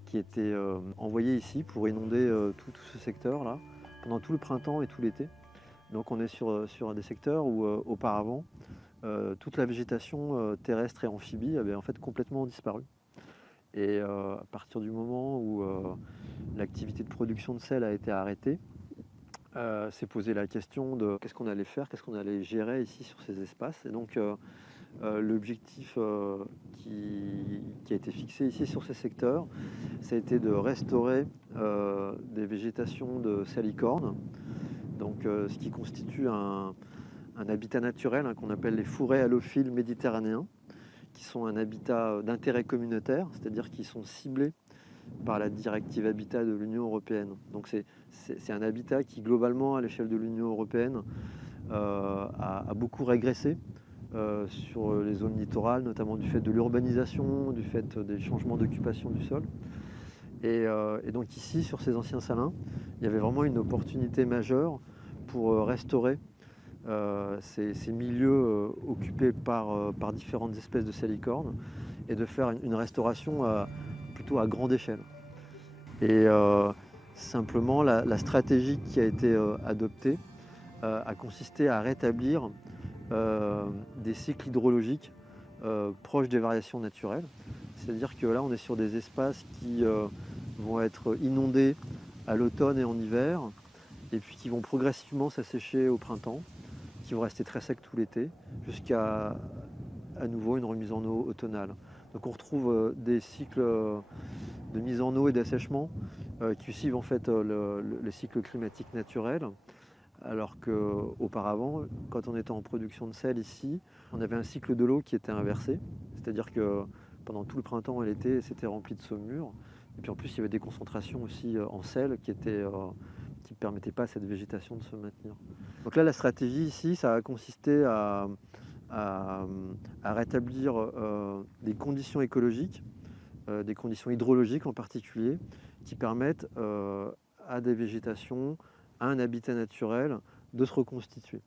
qui étaient envoyées ici pour inonder tout ce secteur-là pendant tout le printemps et tout l'été. Donc on est sur des secteurs où auparavant, toute la végétation terrestre et amphibie avait en fait complètement disparu. Et à partir du moment où l'activité de production de sel a été arrêtée, s'est posé la question de qu'est-ce qu'on allait faire, qu'est-ce qu'on allait gérer ici sur ces espaces. Et donc l'objectif qui a été fixé ici sur ces secteurs, ça a été de restaurer des végétations de salicorne, donc ce qui constitue un habitat naturel qu'on appelle les fourrés halophiles méditerranéens, qui sont un habitat d'intérêt communautaire, c'est-à-dire qui sont ciblés par la directive Habitat de l'Union européenne. Donc c'est un habitat qui, globalement, à l'échelle de l'Union européenne, a beaucoup régressé sur les zones littorales, notamment du fait de l'urbanisation, du fait des changements d'occupation du sol. Et donc ici, sur ces anciens salins, il y avait vraiment une opportunité majeure pour restaurer ces milieux occupés par différentes espèces de salicornes et de faire une restauration plutôt à grande échelle. Et simplement, la stratégie qui a été adoptée a consisté à rétablir des cycles hydrologiques proches des variations naturelles. C'est-à-dire que là, on est sur des espaces qui vont être inondés à l'automne et en hiver, et puis qui vont progressivement s'assécher au printemps, qui vont rester très secs tout l'été, jusqu'à à nouveau une remise en eau automnale. Donc on retrouve des cycles de mise en eau et d'assèchement qui suivent en fait les cycles climatiques naturels, alors qu'auparavant, quand on était en production de sel ici, on avait un cycle de l'eau qui était inversé, c'est-à-dire que pendant tout le printemps et l'été, c'était rempli de saumure, et puis en plus il y avait des concentrations aussi en sel qui ne permettaient pas à cette végétation de se maintenir. Donc là, la stratégie ici, ça a consisté à rétablir des conditions écologiques, des conditions hydrologiques en particulier, qui permettent à des végétations, à un habitat naturel, de se reconstituer.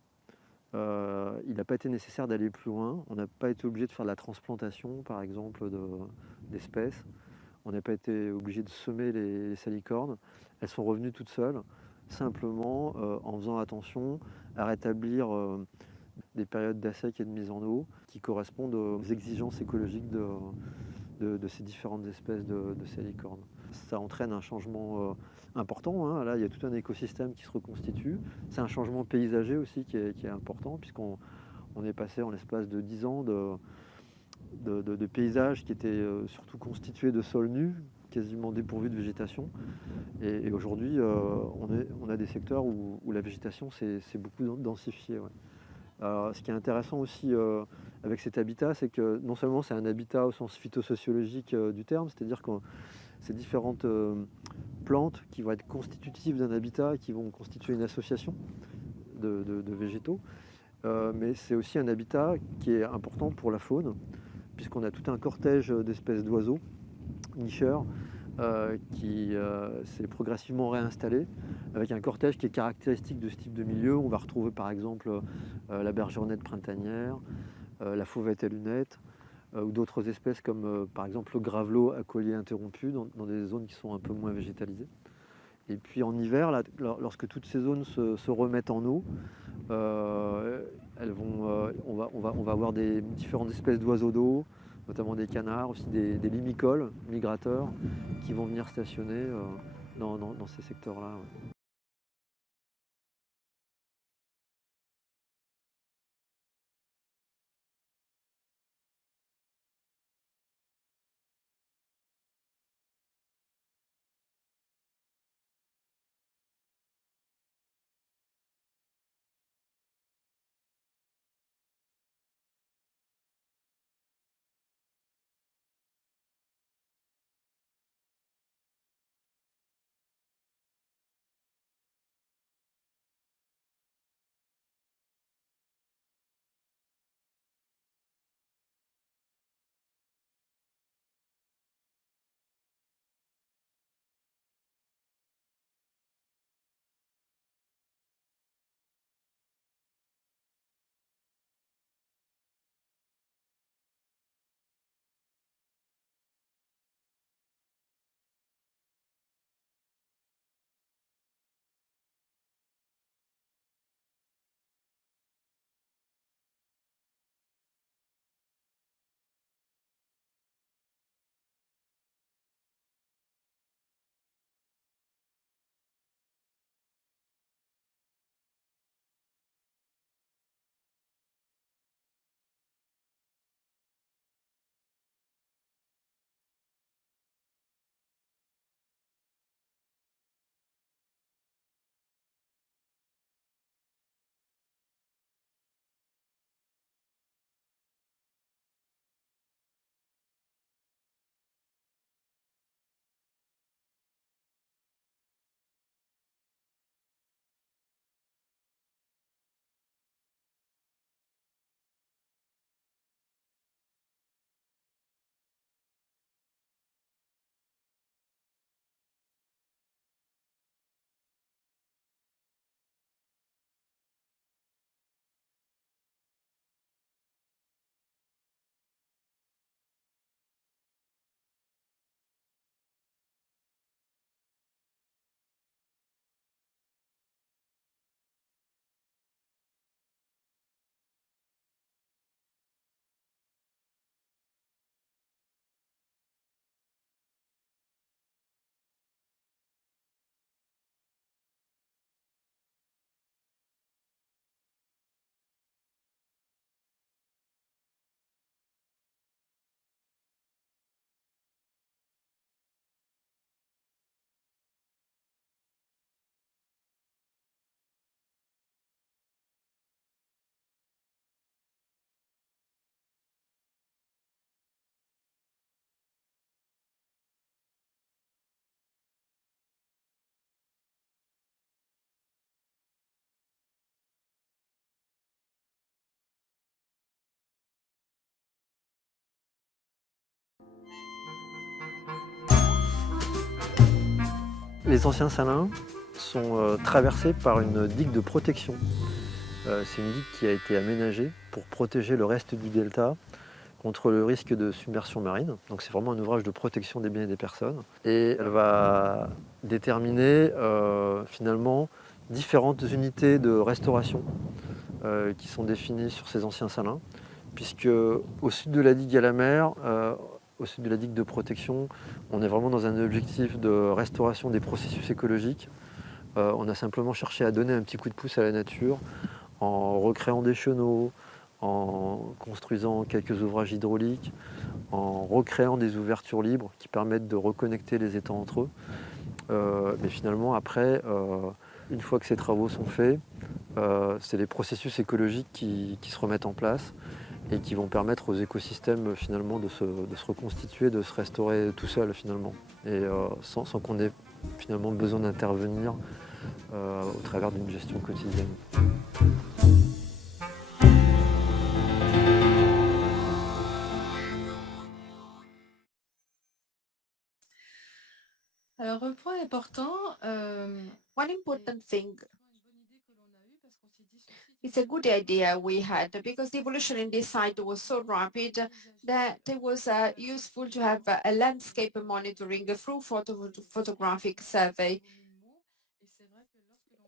Il n'a pas été nécessaire d'aller plus loin, on n'a pas été obligé de faire de la transplantation, par exemple, d'espèces, on n'a pas été obligé de semer les salicornes, elles sont revenues toutes seules, simplement en faisant attention à rétablir des périodes d'assec et de mise en eau qui correspondent aux exigences écologiques de ces différentes espèces de salicornes. Ça entraîne un changement important, hein. Là, il y a tout un écosystème qui se reconstitue. C'est un changement paysager aussi qui est important, puisqu'on est passé en l'espace de 10 ans de paysages qui étaient surtout constitués de sols nus, quasiment dépourvus de végétation. Et aujourd'hui, on a des secteurs où la végétation s'est beaucoup densifiée. Ouais. Alors, ce qui est intéressant aussi avec cet habitat, c'est que non seulement c'est un habitat au sens phytosociologique du terme, c'est-à-dire que ces différentes plantes qui vont être constitutives d'un habitat, qui vont constituer une association de végétaux, mais c'est aussi un habitat qui est important pour la faune, puisqu'on a tout un cortège d'espèces d'oiseaux, nicheurs, qui s'est progressivement réinstallé, avec un cortège qui est caractéristique de ce type de milieu. On va retrouver par exemple la bergernette printanière, la fauvette à lunettes, ou d'autres espèces comme par exemple le gravelot à collier interrompu, dans des zones qui sont un peu moins végétalisées. Et puis en hiver, là, lorsque toutes ces zones se remettent en eau, on va avoir des différentes espèces d'oiseaux d'eau, notamment des canards, aussi des limicoles migrateurs qui vont venir stationner dans ces secteurs-là. Ouais. Les anciens salins sont traversés par une digue de protection. C'est une digue qui a été aménagée pour protéger le reste du delta contre le risque de submersion marine. Donc c'est vraiment un ouvrage de protection des biens et des personnes. Et elle va déterminer finalement différentes unités de restauration qui sont définies sur ces anciens salins, puisque au sud de la digue à la mer, au sud de la digue de protection, on est vraiment dans un objectif de restauration des processus écologiques. On a simplement cherché à donner un petit coup de pouce à la nature en recréant des chenaux, en construisant quelques ouvrages hydrauliques, en recréant des ouvertures libres qui permettent de reconnecter les étangs entre eux. Mais finalement, après, une fois que ces travaux sont faits, c'est les processus écologiques qui se remettent en place et qui vont permettre aux écosystèmes finalement de se reconstituer, de se restaurer tout seuls finalement, et sans qu'on ait finalement besoin d'intervenir au travers d'une gestion quotidienne. Alors, un point important, One important thing, it's a good idea we had, because the evolution in this site was so rapid that it was useful to have a landscape monitoring through photographic survey.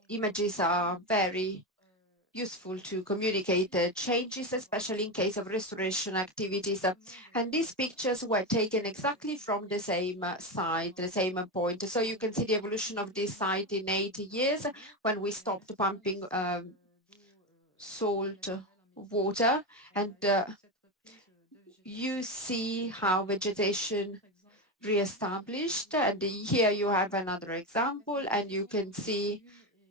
Images are very useful to communicate changes, especially in case of restoration activities. And these pictures were taken exactly from the same site, the same point. So you can see the evolution of this site in 8 years when we stopped pumping salt water, and you see how vegetation reestablished. And here you have another example, and you can see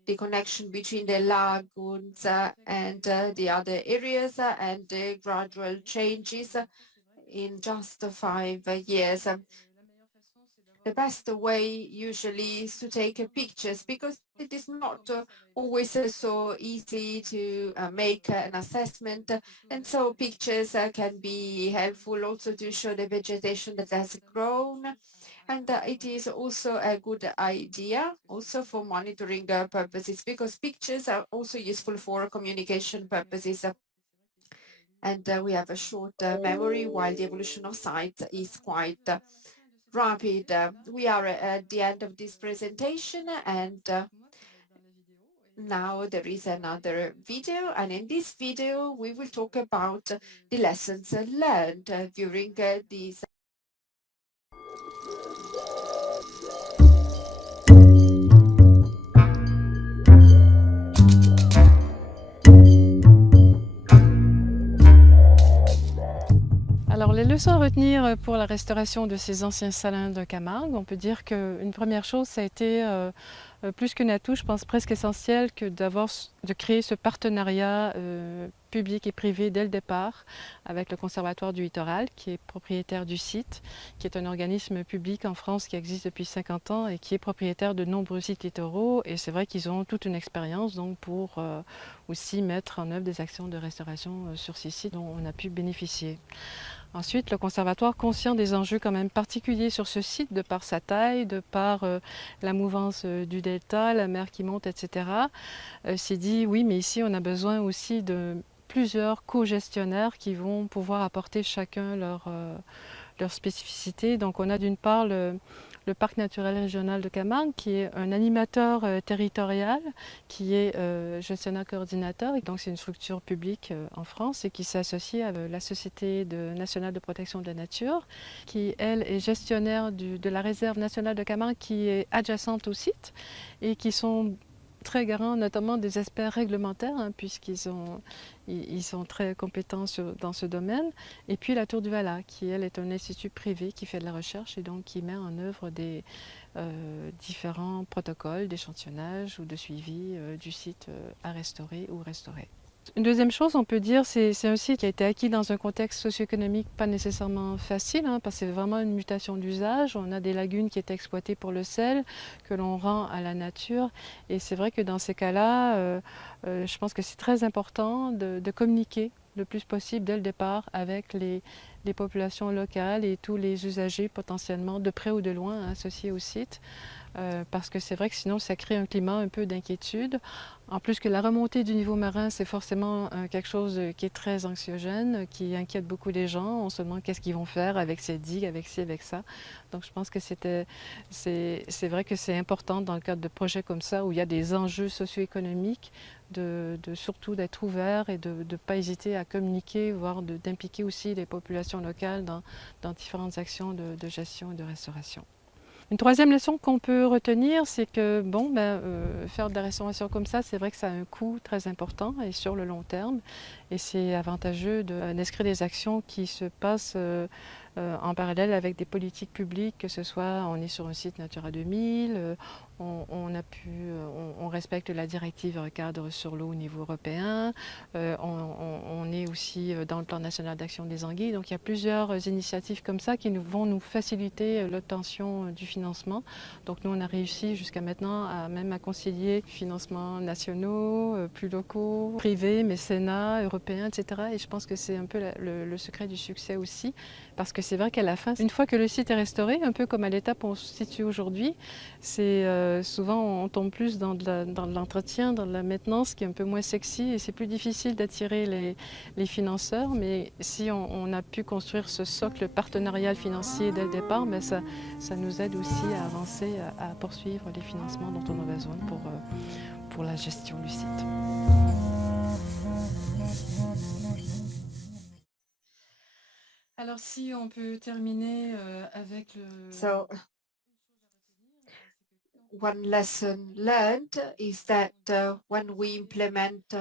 the connection between the lagoons and the other areas and the gradual changes in just 5 years. The best way usually is to take pictures, because it is not always so easy to make an assessment. And so pictures can be helpful also to show the vegetation that has grown. And it is also a good idea also for monitoring purposes, because pictures are also useful for communication purposes. And we have a short memory, while the evolution of sites is quite rapid. We are at the end of this presentation, and now there is another video, and in this video we will talk about the lessons learned during these. Alors, les leçons à retenir pour la restauration de ces anciens salins de Camargue, on peut dire qu'une première chose, ça a été plus qu'un atout, je pense presque essentiel, que de créer ce partenariat public et privé dès le départ avec le Conservatoire du Littoral, qui est propriétaire du site, qui est un organisme public en France qui existe depuis 50 ans et qui est propriétaire de nombreux sites littoraux. Et c'est vrai qu'ils ont toute une expérience donc pour aussi mettre en œuvre des actions de restauration sur ces sites dont on a pu bénéficier. Ensuite, le conservatoire, conscient des enjeux quand même particuliers sur ce site, de par sa taille, de par la mouvance du delta, la mer qui monte, etc., s'est dit oui, mais ici on a besoin aussi de plusieurs co-gestionnaires qui vont pouvoir apporter chacun leur spécificité. Donc on a d'une part le parc naturel régional de Camargue, qui est un animateur territorial, qui est gestionnaire coordinateur. Et donc c'est une structure publique en France et qui s'associe avec la Société nationale de protection de la nature, qui elle est gestionnaire de la réserve nationale de Camargue, qui est adjacente au site, et qui sont très garants notamment des aspects réglementaires, hein, puisqu'ils sont très compétents dans ce domaine. Et puis la Tour du Valat, qui elle est un institut privé qui fait de la recherche et donc qui met en œuvre des différents protocoles d'échantillonnage ou de suivi du site à restaurer ou restaurer. Une deuxième chose, on peut dire, c'est un site qui a été acquis dans un contexte socio-économique pas nécessairement facile, hein, parce que c'est vraiment une mutation d'usage. On a des lagunes qui étaient exploitées pour le sel, que l'on rend à la nature. Et c'est vrai que dans ces cas-là, je pense que c'est très important de communiquer le plus possible dès le départ avec les populations locales et tous les usagers potentiellement de près ou de loin associés au site, parce que c'est vrai que sinon ça crée un climat un peu d'inquiétude. En plus que la remontée du niveau marin, c'est forcément quelque chose qui est très anxiogène, qui inquiète beaucoup les gens. On se demande qu'est-ce qu'ils vont faire avec ces digues, avec ci, avec ça. Donc je pense que c'est vrai que c'est important dans le cadre de projets comme ça, où il y a des enjeux socio-économiques, surtout d'être ouvert et de ne pas hésiter à communiquer, voire d'impliquer aussi les populations locales dans différentes actions de gestion et de restauration. Une troisième leçon qu'on peut retenir, c'est que faire de la restauration comme ça, c'est vrai que ça a un coût très important et sur le long terme. Et c'est avantageux d'inscrire des actions qui se passent en parallèle avec des politiques publiques, que ce soit on est sur un site Natura 2000, on respecte la directive cadre sur l'eau au niveau européen, on est aussi dans le plan national d'action des anguilles. Donc il y a plusieurs initiatives comme ça qui vont nous faciliter l'obtention du financement. Donc nous on a réussi jusqu'à maintenant à concilier financements nationaux, plus locaux, privés, mécénat, européens, etc. Et je pense que c'est un peu le secret du succès aussi, parce que c'est vrai qu'à la fin, une fois que le site est restauré, un peu comme à l'étape où on se situe aujourd'hui, c'est souvent on tombe plus dans l'entretien, dans de la maintenance qui est un peu moins sexy et c'est plus difficile d'attirer les financeurs. Mais si on a pu construire ce socle partenarial financier dès le départ, ça nous aide aussi à avancer, à poursuivre les financements dont on a besoin pour la gestion du site. Alors si on peut terminer avec le... So, one lesson learned is that when we implement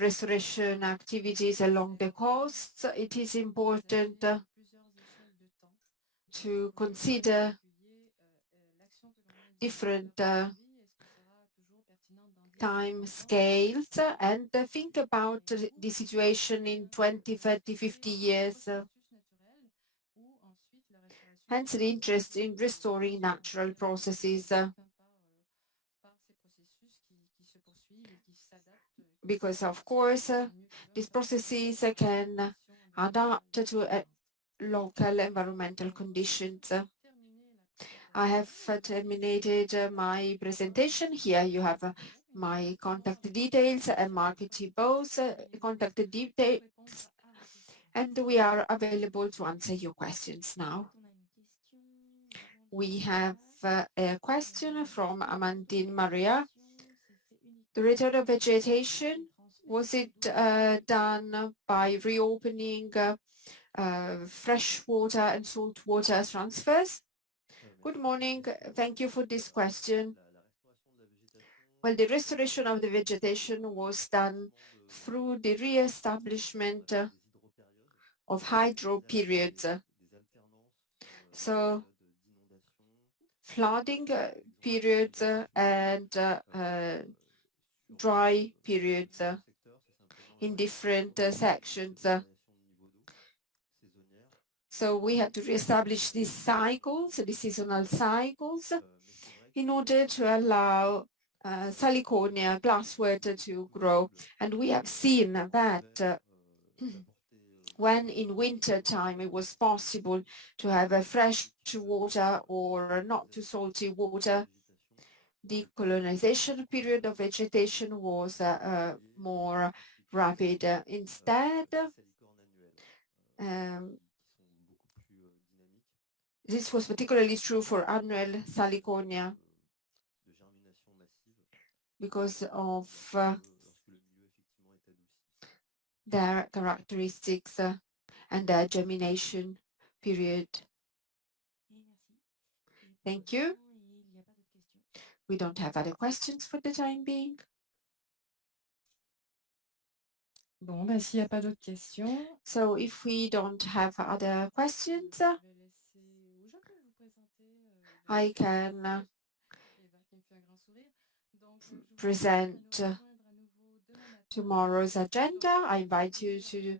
restoration activities along the coast, it is important to consider different time scales and think about the situation in 20, 30, 50 years. Hence the interest in restoring natural processes. Because of course, these processes can adapt to local environmental conditions. I have terminated my presentation. Here you have my contact details and marketing both contact details, and we are available to answer your questions now. We have a question from Amandine Maria. The return of vegetation, was it done by reopening freshwater and saltwater transfers? Good morning. Thank you for this question. Well, the restoration of the vegetation was done through the re-establishment of hydro periods. So flooding periods and dry periods in different sections. So we had to reestablish these cycles, the seasonal cycles, in order to allow Salicornia glasswort to grow. And we have seen that when in winter time it was possible to have a fresh water or not too salty water, the colonization period of vegetation was more rapid. Instead, this was particularly true for annual Salicornia because of their characteristics and their germination period. Thank you. We don't have other questions for the time being. Bon, ben, s'il n'y a pas d'autres questions, So if we don't have other questions, I can present tomorrow's agenda. I invite you to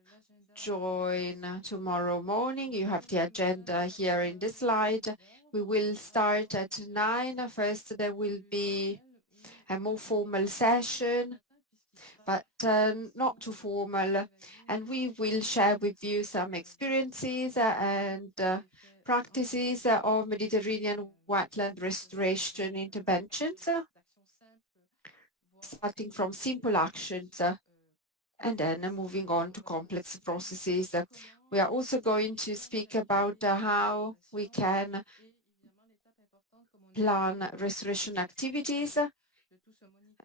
join tomorrow morning. You have the agenda here in the slide. We will start at 9. First, there will be a more formal session, but not too formal. And we will share with you some experiences and practices of Mediterranean wetland restoration interventions, starting from simple actions and then moving on to complex processes. We are also going to speak about how we can plan restoration activities,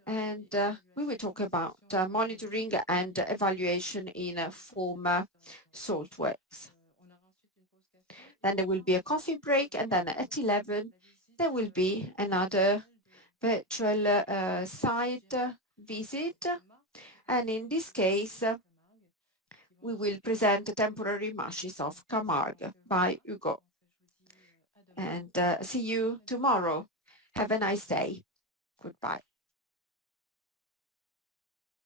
and we will talk about monitoring and evaluation in former saltworks. Then there will be a coffee break, and then at 11 there will be another virtual site visit, and in this case we will present the temporary marshes of Camargue by Hugo. And see you tomorrow. Have a nice day. Goodbye.